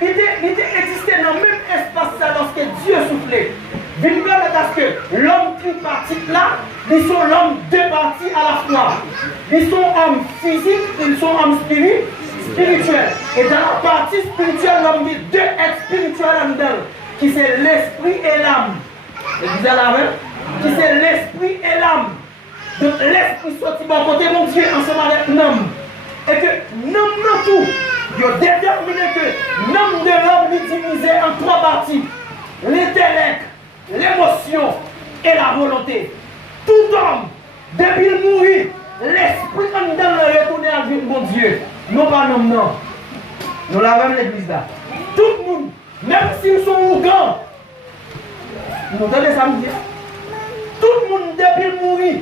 Il existait dans le même espace ça lorsque Dieu soufflait. Parce que l'homme tripartite là, ils sont l'homme 2 parties à la fois. Ils sont hommes physiques, ils sont hommes spirituels. Et dans la partie spirituelle, l'homme dit 2 êtres spirituels en dedans, qui c'est l'esprit et l'âme. Et vous allez la même? Qui c'est l'esprit et l'âme. Donc l'esprit sorti bon côté mon Dieu ensemble avec l'homme. Et que l'homme non tout. Il a déterminé que l'homme de l'homme est divisé en 3 parties. L'intellect, l'émotion et la volonté. Tout homme, depuis le mourir, l'esprit en dedans le retourner à vie de mon Dieu. Non pas l'homme, non. Nous l'avons l'église là. Tout le monde, même s'ils sont ougants, nous entendez ça me dire? Tout le monde, depuis le mourir,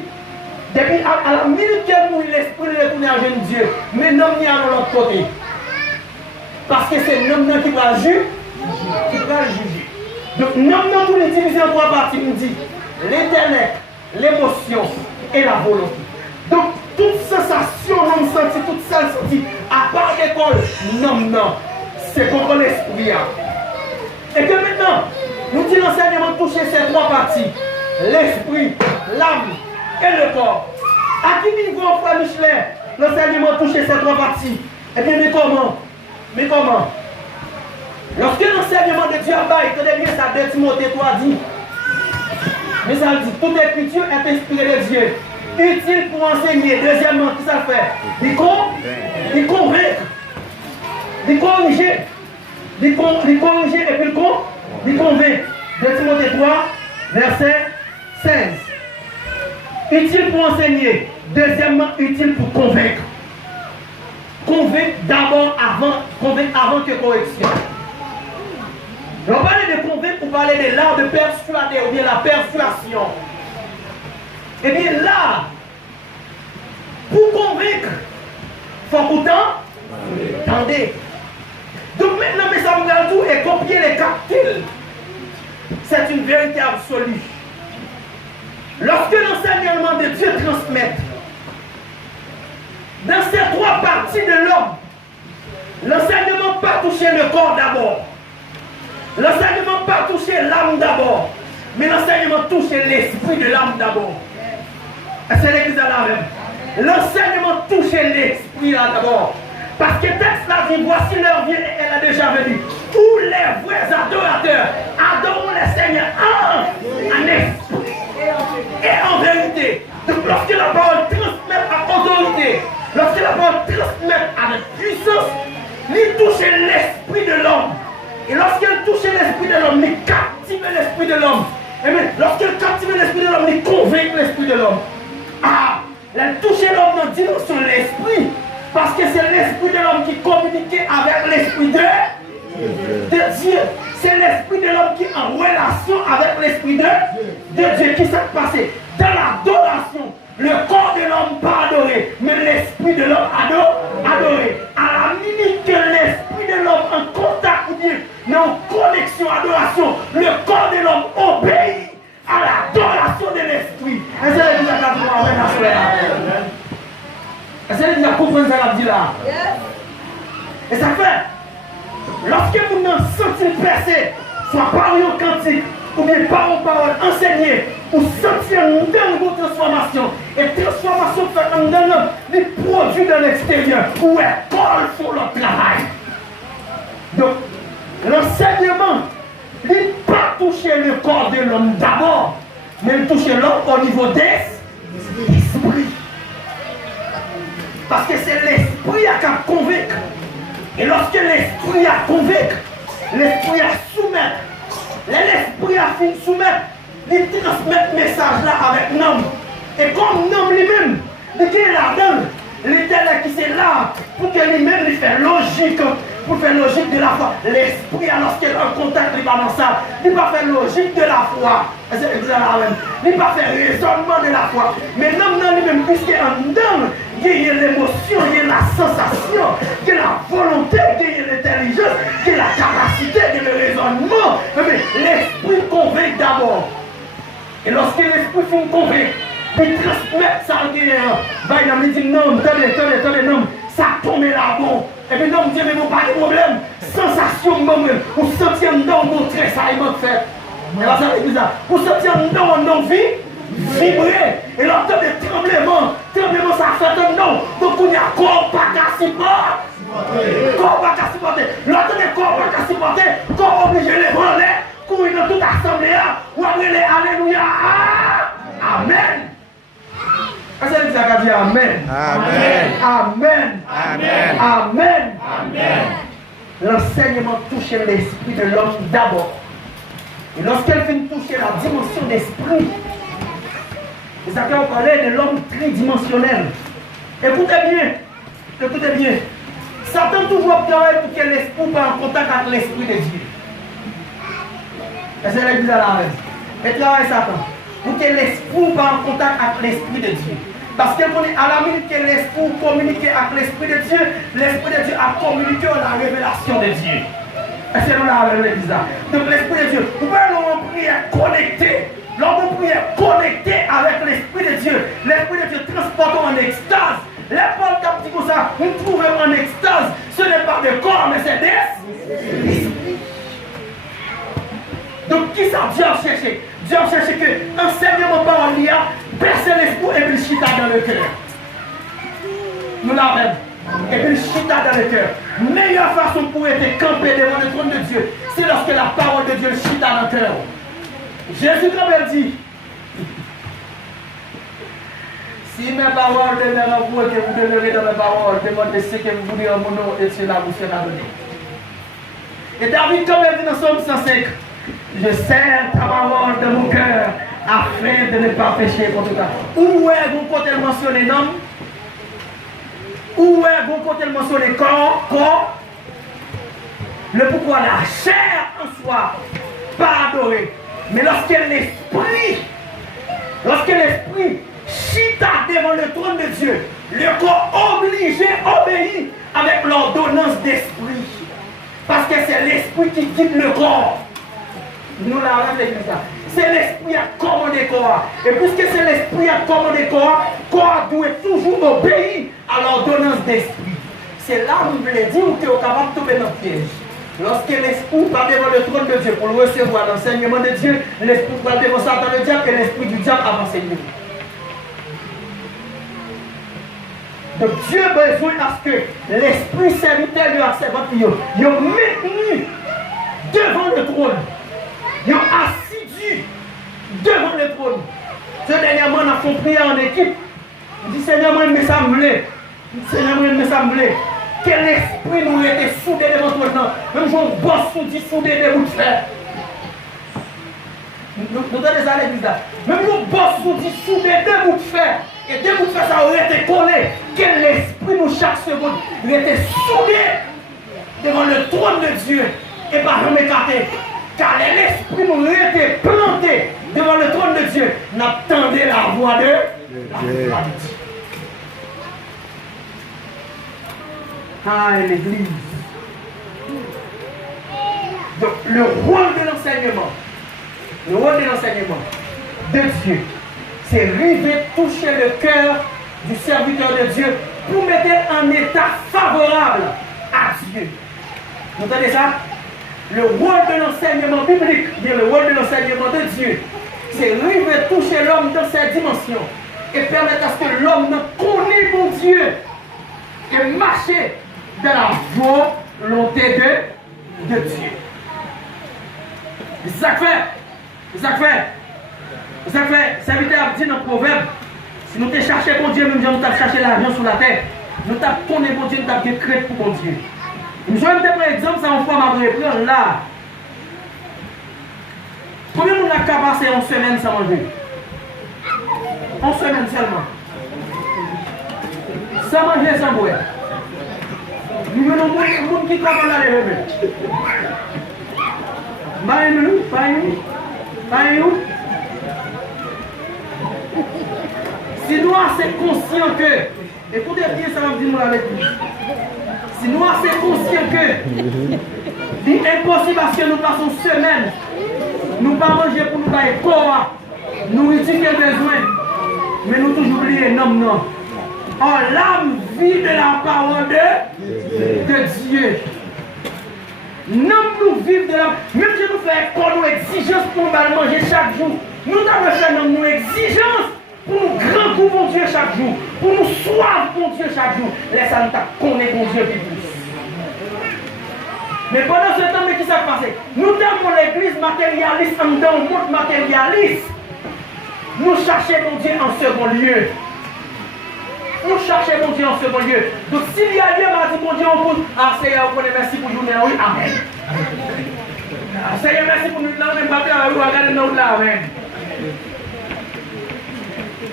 depuis à la minute qu'elle mourit, l'esprit retourner à vie de Dieu. Mais l'homme n'y a pas l'autre côté. Parce que c'est l'homme qui va juger. Donc, l'homme tout est divisé en 3 parties, nous dit l'intellect, l'émotion et la volonté. Donc, toute sensation, l'homme senti, toute ça senti, à part l'école, non, c'est pour l'esprit. Et que maintenant, nous disons l'enseignement toucher ces 3 parties, l'esprit, l'âme et le corps. À quel niveau, frère Michelet, l'enseignement toucher ces 3 parties? Eh bien, mais comment? Lorsque l'enseignement de Dieu abat, tenez bien ça, 2 Timothée 3 dit. Mais ça dit, toute écriture est inspirée de Dieu. Utile pour enseigner. Deuxièmement, qu'est-ce que ça fait? Il convaincre. Il corriger. Il corriger et puis il convaincre. 2 Timothée 3, verset 16. Utile pour enseigner. Deuxièmement, utile pour convaincre. Convaincre d'abord avant que correction. On parle de convaincre pour parler de l'art de persuader ou bien la persuasion. Eh bien là, pour convaincre, il faut pourtant attendez. Donc maintenant, mes amis, tout et copier les capsules. C'est une vérité absolue. Lorsque l'enseignement de Dieu transmet, dans ces 3 parties de l'homme, l'enseignement pas toucher le corps d'abord. L'enseignement pas toucher l'âme d'abord, mais l'enseignement touche l'esprit de l'âme d'abord. C'est l'église à la même. L'enseignement touche l'esprit là d'abord. Parce que le texte là dit, voici l'heure vient et elle a déjà venu. Tous les vrais adorateurs adorent le Seigneur en esprit et en vérité. Donc lorsque la parole transmet à autorité, lorsque la parole transmet avec puissance, il touche l'esprit de l'homme. Et lorsqu'elle touche l'esprit de l'homme, il captive l'esprit de l'homme. Et bien, lorsqu'elle captive l'esprit de l'homme, il convainc l'esprit de l'homme. Ah, elle touche l'homme dans la dimension de l'esprit. Parce que c'est l'esprit de l'homme qui communique avec l'esprit de Dieu. C'est l'esprit de l'homme qui est en relation avec l'esprit de Dieu. Qui s'est passé dans l'adoration. Le corps de l'homme pas adoré, mais l'esprit de l'homme adoré. À la minute que l'esprit de l'homme en contact ou bien en connexion, adoration, le corps de l'homme obéit à l'adoration de l'esprit. Et c'est l'église à Est-ce que vous comprenez ce que je dis là? Et ça fait, lorsque vous n'en sentez percé, soit par un cantique, ou bien par une parole enseignée, ou sentir une bonne transformation, et transformation fait en dedans, les produits de l'extérieur, où école font leur travail. Donc, l'enseignement, il n'est pas toucher le corps de l'homme d'abord, mais il touche l'homme au niveau des esprits. Parce que c'est l'esprit qui a convaincre. Et lorsque l'esprit a convaincre, l'esprit a soumettre. L'esprit a fini soumettre, il transmet le message là avec l'homme. Et comme l'homme lui-même, il est là-dedans, l'éternel qui c'est là, pour que lui-même il fait logique, pour faire logique de la foi. L'esprit, lorsqu'il est en contact, il va dans ça, il va faire logique de la foi. Il va faire raisonnement de la foi. Mais l'homme lui-même, puisqu'il est en dedans, il y a l'émotion, il y a la sensation, il y a la volonté, il y a l'intelligence, il y a la capacité, il y a le raisonnement. L'esprit convainc d'abord. Et lorsque l'esprit finit convaincre, il transmet ça au Dieu. Il dit non, attendez, non, ça tombe là-bas. Et puis non, Dieu, mais vous pas de problème. Sensation, vous sentez dans mon trait, ça il m'a fait. Et là, ça c'est bizarre. Vous sentez dans mon vie, vibrer. Et là, vous avez tremblement. Tremblement, ça fait un nom. Donc, il y a corps pas qu'à supporter. Corps pas qu'à supporter. Là, vous avez corps pas qu'à supporter. Corps obligé de les voler. Courir dans toute assemblée. Ou après les Alléluia. Amen. Est-ce que vous avez dit Amen? Amen. Amen. Amen. Amen. Amen. L'enseignement touche l'esprit de l'homme d'abord. Et lorsqu'elle finit toucher la dimension d'esprit, c'est ça qu'on parlait de l'homme tridimensionnel. Écoutez bien. Satan toujours travaille pour que l'esprit soit en contact avec l'esprit de Dieu. Et c'est l'église à la reste. Et travaille Satan. Pour que l'esprit soit en contact avec l'esprit de Dieu. Parce qu'à la minute que l'esprit communique avec l'esprit de Dieu, l'esprit de Dieu a communiqué la révélation de Dieu. Et c'est nous là avec l'église. Donc l'esprit de Dieu, vous pouvez nous prier connecté. Lorsque vous priez connecté avec l'esprit de Dieu, l'esprit de Dieu transporte en extase. Les Paul qui dit comme ça, nous trouvons en extase. Ce n'est pas des corps, mais c'est des esprits. Donc qui ça Dieu a cherché? Dieu a cherché que enseignement par l'IA perce l'esprit et puis chita dans le cœur. Nous l'avons. Et puis chita dans le cœur. Meilleure façon pour être campé devant le trône de Dieu, c'est lorsque la parole de Dieu chita dans le cœur. Jésus quand dit, si mes paroles demeurent en vous et que vous demeurez dans mes paroles, demandez ce que vous voulez en mon nom et cela vous sera donné. Et David quand même dit dans Somme 105, je serre ta parole de mon cœur afin de ne pas pécher contre toi. Où est-vous quand elle mentionne l'homme? Où est-vous quand elle mentionne corps? Le pourquoi la chair en soi, pas adorée. Mais lorsque l'esprit chita devant le trône de Dieu, le corps obligé obéit avec l'ordonnance d'esprit. Parce que c'est l'esprit qui guide le corps. Nous l'avons fait ça. C'est l'esprit qui a commandé le corps. Et puisque c'est l'esprit qui a commandé le corps doit toujours obéir à l'ordonnance d'esprit. C'est là où vous voulez dire que vous êtes capable de tomber dans le piège. Lorsque l'esprit va devant le trône de Dieu pour le recevoir l'enseignement de Dieu, l'esprit va devant Satan le diable et l'esprit du diable va enseigner. Donc Dieu a besoin à ce que l'esprit serviteur de la servante, il est maintenu devant le trône. Il est assidu devant le trône. Ce dernièrement, on a fait prière en équipe. On dit Seigneur, moi, il me semble. Seigneur, moi, il me semble. Quel esprit nous était soudé devant toi. Même si on bosse, on dit soudé des bouts de fer. Nous donnons ça à l'église là. Même si on bosse, on dit soudé des bouts de fer. Et des bouts de fer, ça aurait été collé. Quel esprit nous chaque seconde. Il était soudé devant le trône de Dieu. Et par jamais écarté. Car l'esprit nous était planté devant le trône de Dieu. N'attendez la voix de Dieu. Ah, l'église. Donc, le rôle de l'enseignement de Dieu, c'est arriver toucher le cœur du serviteur de Dieu pour mettre en état favorable à Dieu. Vous entendez ça? Le rôle de l'enseignement biblique, bien le rôle de l'enseignement de Dieu, c'est arriver toucher l'homme dans ses dimensions et permettre à ce que l'homme connaisse mon Dieu et marcher dans la volonté de Dieu. C'est ça que fait, serviteur a dit dans le proverbe, si nous te cherchons pour Dieu, même si nous t'avons cherché l'argent sur la terre, nous t'avons connaissé pour Dieu, nous t'avons créé pour mon Dieu. Je vais me par exemple, ça en fois ma reprendre là. Combien de monde a passé en semaine sans manger? En semaine seulement. Sans manger, sans boire. Nous venons de monde qui travaille dans les remèdes. Pas nous. Si nous sommes assez conscients que, écoutez bien, ça va me dire avec nous. Si nous sommes assez conscients que c'est impossible parce que nous passons semaine, nous ne pas manger pour nous faire corps, nourriture qui a besoin, mais nous toujours oublier non. Oh, l'âme vit de la parole de Dieu. Nous vivons de la. Même si nous faisons nos exigences pour nous manger chaque jour, nous devons faire nos exigences pour nous grand goût mon Dieu chaque jour, pour nous soif mon Dieu chaque jour. Laisse-nous connaître mon Dieu plus. Mais pendant ce temps, qu'est-ce qui s'est passé? Nous dans l'église matérialiste, dans le monde matérialiste, nous cherchons mon Dieu en second lieu. Nous cherchons mon Dieu en second lieu. Donc s'il y a Dieu m'a dit mon Dieu, on peut. Ah Seigneur, on connaît merci pour nous, oui, amen. Seigneur, merci pour nous, même pas regarder nous là, amen.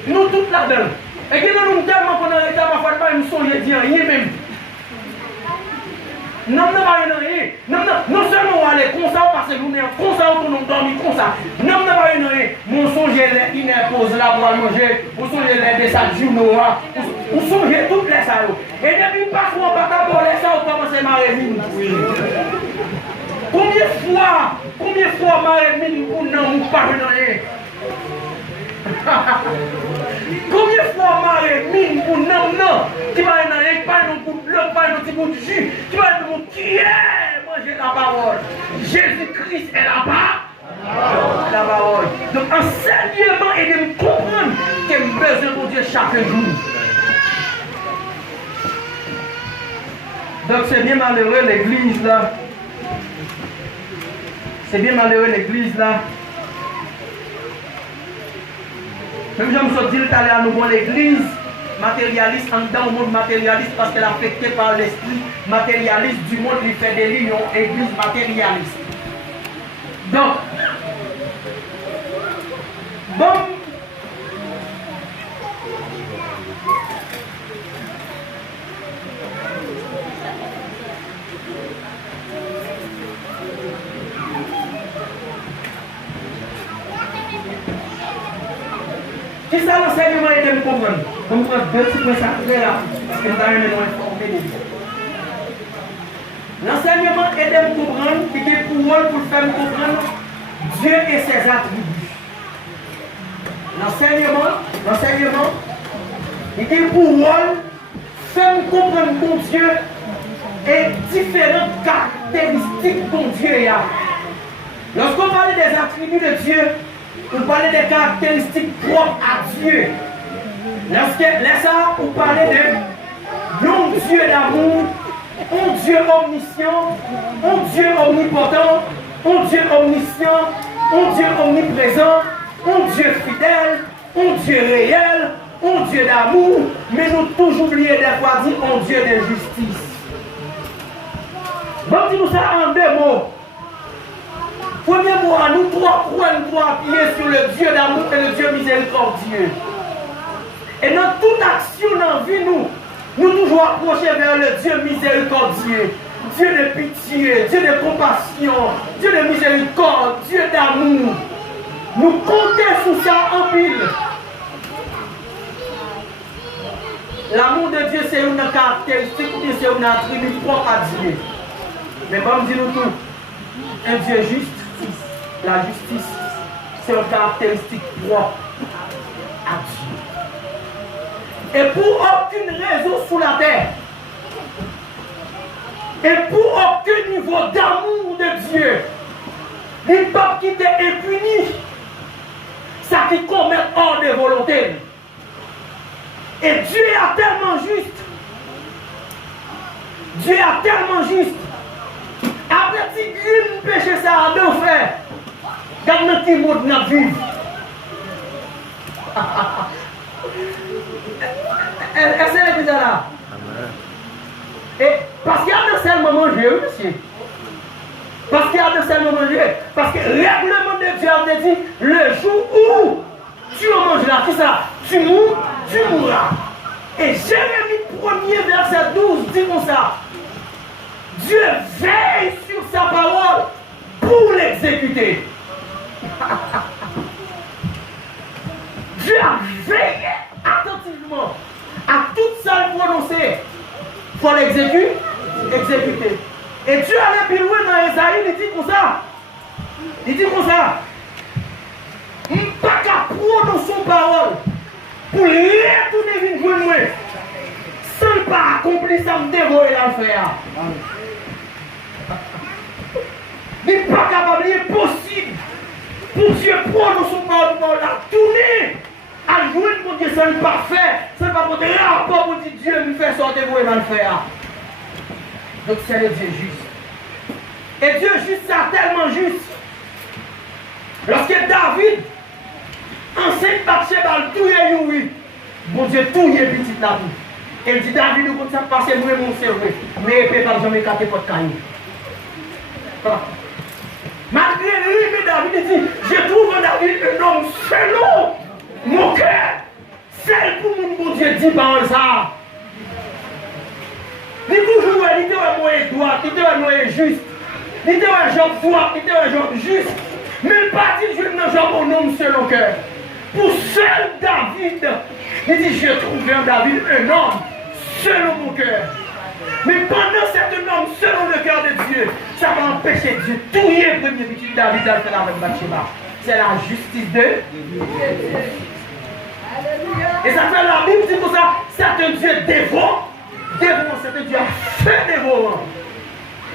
Nous tous là-dedans. Et qui nous tellement qu'on a l'état, ma foi, pas nous songer dire rien même. Non seulement on va aller comme ça, parce que nous sommes comme ça, on nous dormir comme ça. Non, mon songe est inéposé là pour manger, on songe les de sa journée, on songe toutes les salauds. Et depuis pas qu'on va pas pour les salauds, on commence à marrer. Combien de fois marrer pour nous parler dans les. Combien de fois marrer mine pour non qui va dans les pas pour le pas dans petit bout de jus qui va nous qui est manger la parole. Jésus-Christ est la parole. Donc enseignement et de me comprendre que j'ai besoin de Dieu chaque jour. Donc c'est bien malheureux l'église là. C'est bien malheureux l'église là. Même je me suis dit tout à l'heure, nous avons l'église matérialiste, en dedans au monde matérialiste parce qu'elle est affectée par l'esprit matérialiste du monde, il fait des lignes, église matérialiste. Donc, bon, qui ça l'enseignement est de me comprendre? Comme ça, deux petits points là, parce que nous avons informé de lui. L'enseignement est de me comprendre, qui est pour rôle pour faire me comprendre Dieu et ses attributs. L'enseignement, il est pour rôle faire me comprendre mon Dieu et différentes caractéristiques caractéristiques dont Dieu a. Lorsqu'on parle des attributs de Dieu, on parle des caractéristiques propres à Dieu. Laissez-moi parler de un Dieu d'amour, un Dieu omniscient, un Dieu omnipotent, un Dieu omniscient, un Dieu omniprésent, un Dieu fidèle, un Dieu réel, un Dieu d'amour, mais nous toujours oublié des fois dire un Dieu de justice. Bon, dis-nous ça en deux mots. Premier mot, nous trois appuyer sur le Dieu d'amour et le Dieu miséricordieux. Et dans toute action dans la vie, nous toujours approcher vers le Dieu miséricordieux, Dieu de pitié, Dieu de compassion, Dieu de miséricorde, Dieu d'amour. Nous comptons sur ça en pile. L'amour de Dieu, c'est une caractéristique, c'est un attribut propre à Dieu. Mais comme dit nous tout, un Dieu juste, la justice, c'est une caractéristique propre à Dieu. Et pour aucune raison sous la terre, et pour aucun niveau d'amour de Dieu, les peuples qui étaient impunis, ça qui commet hors de volonté. Et Dieu est tellement juste. Dieu est tellement juste. Après si une péché ça a deux frères, quand notre monde n'a vu. Est-ce que c'est là? Et parce qu'il y a de sel moment manger, monsieur. Parce qu'il y a de sel moment manger. Parce que le règlement de Dieu a dit, le jour où tu mangeras, qui ça? Tu mourras. Et Jérémie 1er verset 12 dit comme ça. Dieu veille sur sa parole pour l'exécuter. Dieu a veillé attentivement à toute ça prononcée. Il faut l'exécuter. Et Dieu allait plus loin dans Esaïe, il dit comme ça. Il dit comme ça. Il n'y a pas qu'à prononcer son parole pour retourner une journée. Sans pas accomplir ça, me dévorer l'enfer. Il n'est pas capable, il est possible pour Dieu prononcer son parole pour la tourner. À jouer pour Dieu, c'est le parfait. C'est pas pour te rapport pour dire Dieu me fait sortir pour l'enfer. Donc c'est le Dieu juste. Et Dieu juste, c'est tellement juste. Lorsque David, enseigne Bathsheba, tout est oui. Bon Dieu, tout est petit là. Et il dit David, nous comme ça passer, moi mon cerveau. Mais il ne peut pas jamais casser votre cahier. Malgré lui, mais David dit, je trouve en David un homme selon mon cœur. Celle pour mon Dieu dit par ça. Il toujours il était un moyen droit, il était un moyen juste. Il était un genre droit, il était un genre juste. Mais le parti de Dieu n'a jamais un homme selon cœur. Pour seul David, il dit, je trouve en David un homme selon mon cœur. Mais pendant cet homme selon le cœur de Dieu, ça va empêcher Dieu de tout le premier petit David à faire avec Bathsheba. C'est la justice de Dieu. Et ça fait la Bible dit comme ça, c'est un Dieu dévot. Dévot, c'est un Dieu fait dévorant.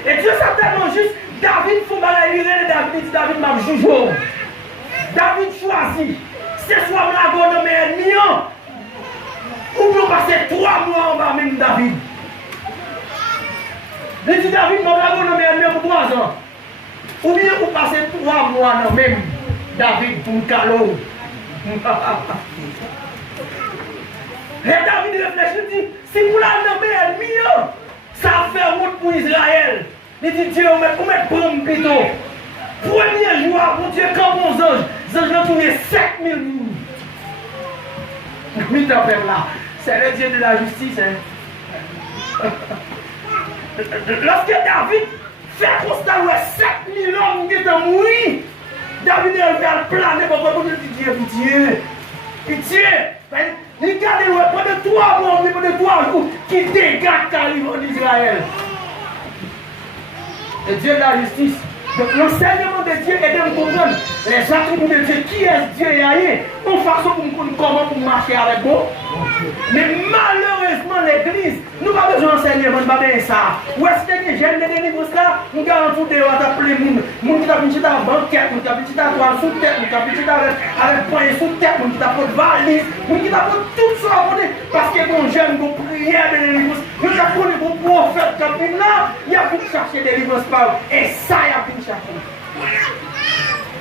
Et Dieu c'est tellement juste, David faut mal lire et David dit David m'a jugé. David choisit. C'est soit la bonne nommé ennemi. Ou nous passer 3 mois en bas même David. Il dit David m'a bonne nommé ennemi pour 3 ans. Ou bien vous passez 3 mois dans même David pour le calot. Et David réfléchit, dit, si vous la nommez ennemi, ça fait route pour Israël. Il dit, Dieu, vous mettez bombe plutôt. Premier jour, mon Dieu, comme mon ange, les anges ont tourné 7000 moules. Là, c'est le Dieu de la justice. Hein. Lorsque David fait constat que 7000 hommes qui étaient morts, David est levé à planer pour dire Dieu, pitié. Il garde pendant 3 mois, pendant 3 jours, qui dégage Calib en Israël. Le Dieu de la justice. Donc l'enseignement de Dieu est de comprendre les attributs de Dieu. Qui est Dieu et rien? Une façon pour nous comment pour marcher avec vous. Mais malheureusement, l'église, nous n'avons pas besoin d'enseignement, nous n'avons pas besoin de ça. Où est-ce que les jeunes de délivrance là, nous garantissons de appeler les gens qui ont petit à banquette, qui ont petit à toile sous tête, qui ont petit avec poing sous tête, qui ont pas de valise, qui ont tout ça à côté. Parce que les jeunes ont prière de délivrance, nous avons des prophètes qui viennent là, il y a pour chercher délivrance par eux. Et ça, il y a pour chercher.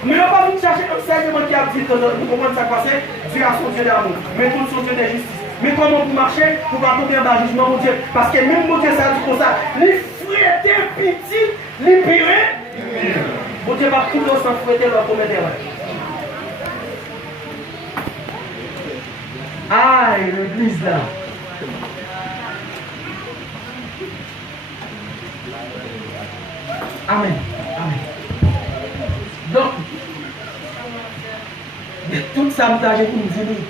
Mais on va venir chercher un enseignement qui a dit que nous comprenons ça passer, Dieu a son Dieu d'amour, mais tout son Dieu de justice. Mais comment vous marchez pour ne pas tomber en bas jugement, mon Dieu? Parce que même mon Dieu, ça dit comme ça, les fouettés petits, les purés, mon Dieu va tout le sang fouetter leur commettre erreur. Aïe, l'église là. Amen. Amen. Donc, tout ça me t'a pour nous dire.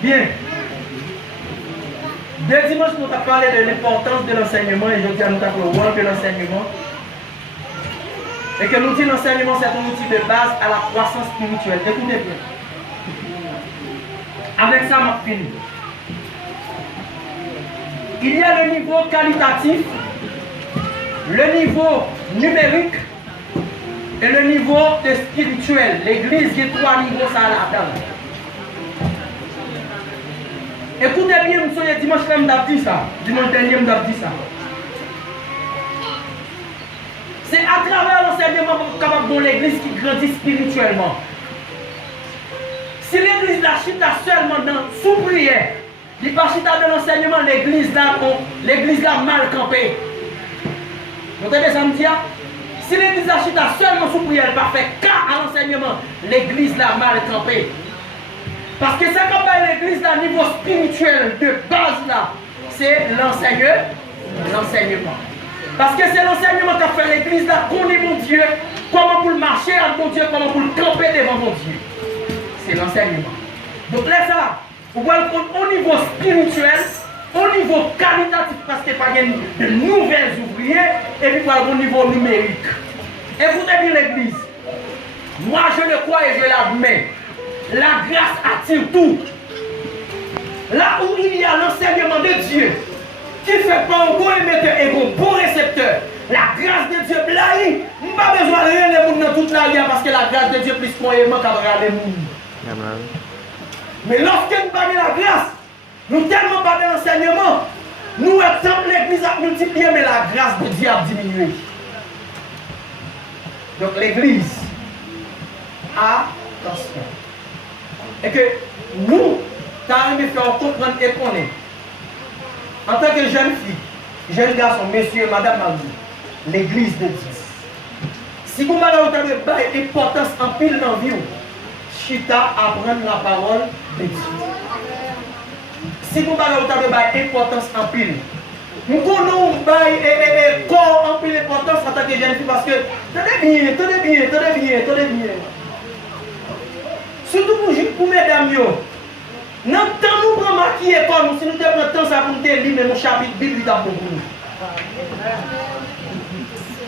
Bien. Dès dimanche, nous avons parlé de l'importance de l'enseignement et je dis à nous avons le rôle de l'enseignement. Et que nous disons l'enseignement, c'est un outil de base à la croissance spirituelle. Écoutez bien. Avec ça, je finis. Il y a le niveau qualitatif, le niveau numérique et le niveau spirituel. L'église, il y a 3 niveaux ça là-dedans. Écoutez bien, monsieur, dimanche, je vous dit ça. Dimanche dernier, je vous dit ça. C'est à travers l'enseignement capable de l'église qui grandit spirituellement. Si l'église la chita seulement dans sous prière, il pas chita de l'enseignement, l'église là mal campée. Vous entendez ça me dire? Si l'église la chita seulement sous prière, elle pas fait cas à l'enseignement, l'église là mal campée. Parce que ça comme l'église là niveau spirituel de base là, c'est l'enseignement. Parce que c'est l'enseignement qui a fait l'église là, connaît mon Dieu, comment pour marcher avec mon Dieu, comment pour camper devant mon Dieu. C'est l'enseignement. Donc là ça, vous voyez au niveau spirituel, au niveau qualitatif, parce qu'il n'y a pas de nouvelles ouvriers, et puis au niveau numérique. Écoutez bien l'église. Moi je le crois et je l'admets. La grâce attire tout. Là où il y a l'enseignement de Dieu, qui fait pas un bon émetteur et un bon récepteur, la grâce de Dieu, là, il n'y a pas besoin de rien de monde dans toute la vie parce que la grâce de Dieu plus qu'on aime qu'à regarder nous. Mais lorsque nous parlons de la grâce, nous tellement pas de l'enseignement, nous attendons l'église à multiplier, mais la grâce de Dieu a diminué. Donc l'église, attention. Et que nous, nous avons faire comprendre et connaître. En tant que jeune fille, jeune garçon, monsieur, madame, l'église de Dieu. Si vous avez l'importance en pile dans la vie, chita apprendre la parole de Dieu. Si vous avez l'importance en pile, nous connaissons corps en pile l'importance en tant que jeune fille parce que, tenez bien. Surtout pour mesdames, nous nous prenons maquiller comme nous, si nous prenons le temps pour nous lire nos chapitres bibliques pour nous.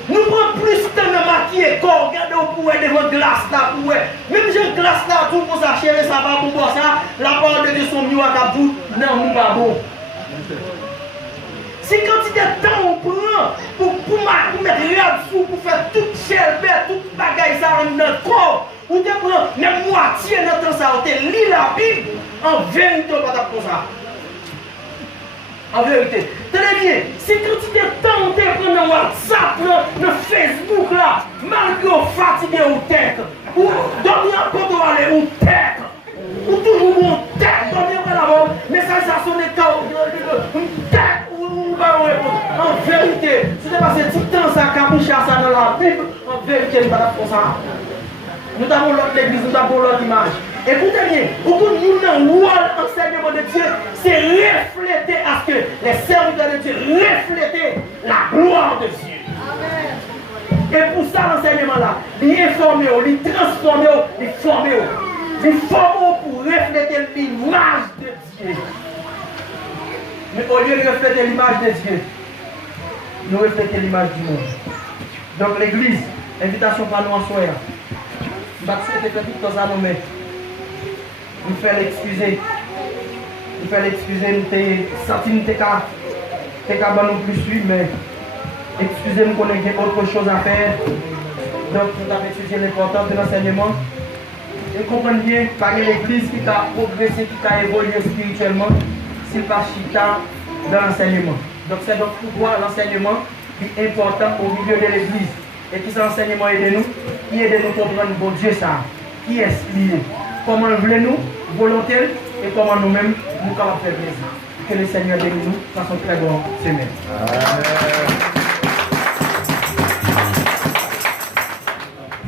Nous prenons plus de temps de maquiller comme regardez pour devant glace là pour même j'ai glace là tout pour ça chérie ça va pour boire ça la parole de Dieu sont mieux à Kabou non nous pas bon. Si quantité de temps on prend pour mettre là-dessous pour faire toute chair bête toute bagaille ça dans notre corps. Ou te prend même moitié de temps ça, on te lit la Bible, en vérité, on va t'apprendre ça. En vérité. Tenez bien, si quand tu te temps, on te prend dans WhatsApp, dans Facebook là, malgré fatigué ou tête, ou dormir en côte aller ou tête, ou toujours mon tête, dormir là-bas, mais ça sonne tête, ou en vérité, si tu passes un petit temps ça, capuche ça dans la Bible, en vérité, on va t'apprendre ça. Nous avons l'autre église, nous avons l'autre image. Écoutez bien, beaucoup de nous dans le enseignement de Dieu, c'est refléter à ce que les serviteurs de Dieu refléter la gloire de Dieu. Amen. Et pour ça, l'enseignement là, il informe, il transforme, il forme. Il forme pour refléter l'image de Dieu. Mais au lieu de refléter l'image de Dieu, nous reflétons l'image du monde. Donc l'église, invitation par nous en soir. Parce que c'est tout ça nous met. il fait l'excuser. Il fait l'excuser, t'es senti t'es qu'à non plus suivre, mais excusez-moi qu'on ait autre chose à faire. Donc nous avons étudié l'importance de l'enseignement. Et comprenez bien, par l'église qui a progressé, qui a évolué spirituellement, s'il pas chita dans l'enseignement. Donc c'est donc pourquoi l'enseignement est important au milieu de l'église. Et qui cet enseignement aide-nous? Qui aide nous comprendre bon Dieu ça? Qui est lié? Comment voulons-nous, volontaire, et comment nous-mêmes nous capables faire bien ça? Que le Seigneur bénisse nous, façon très bonne semaine.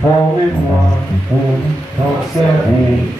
Formez-moi pour ton service.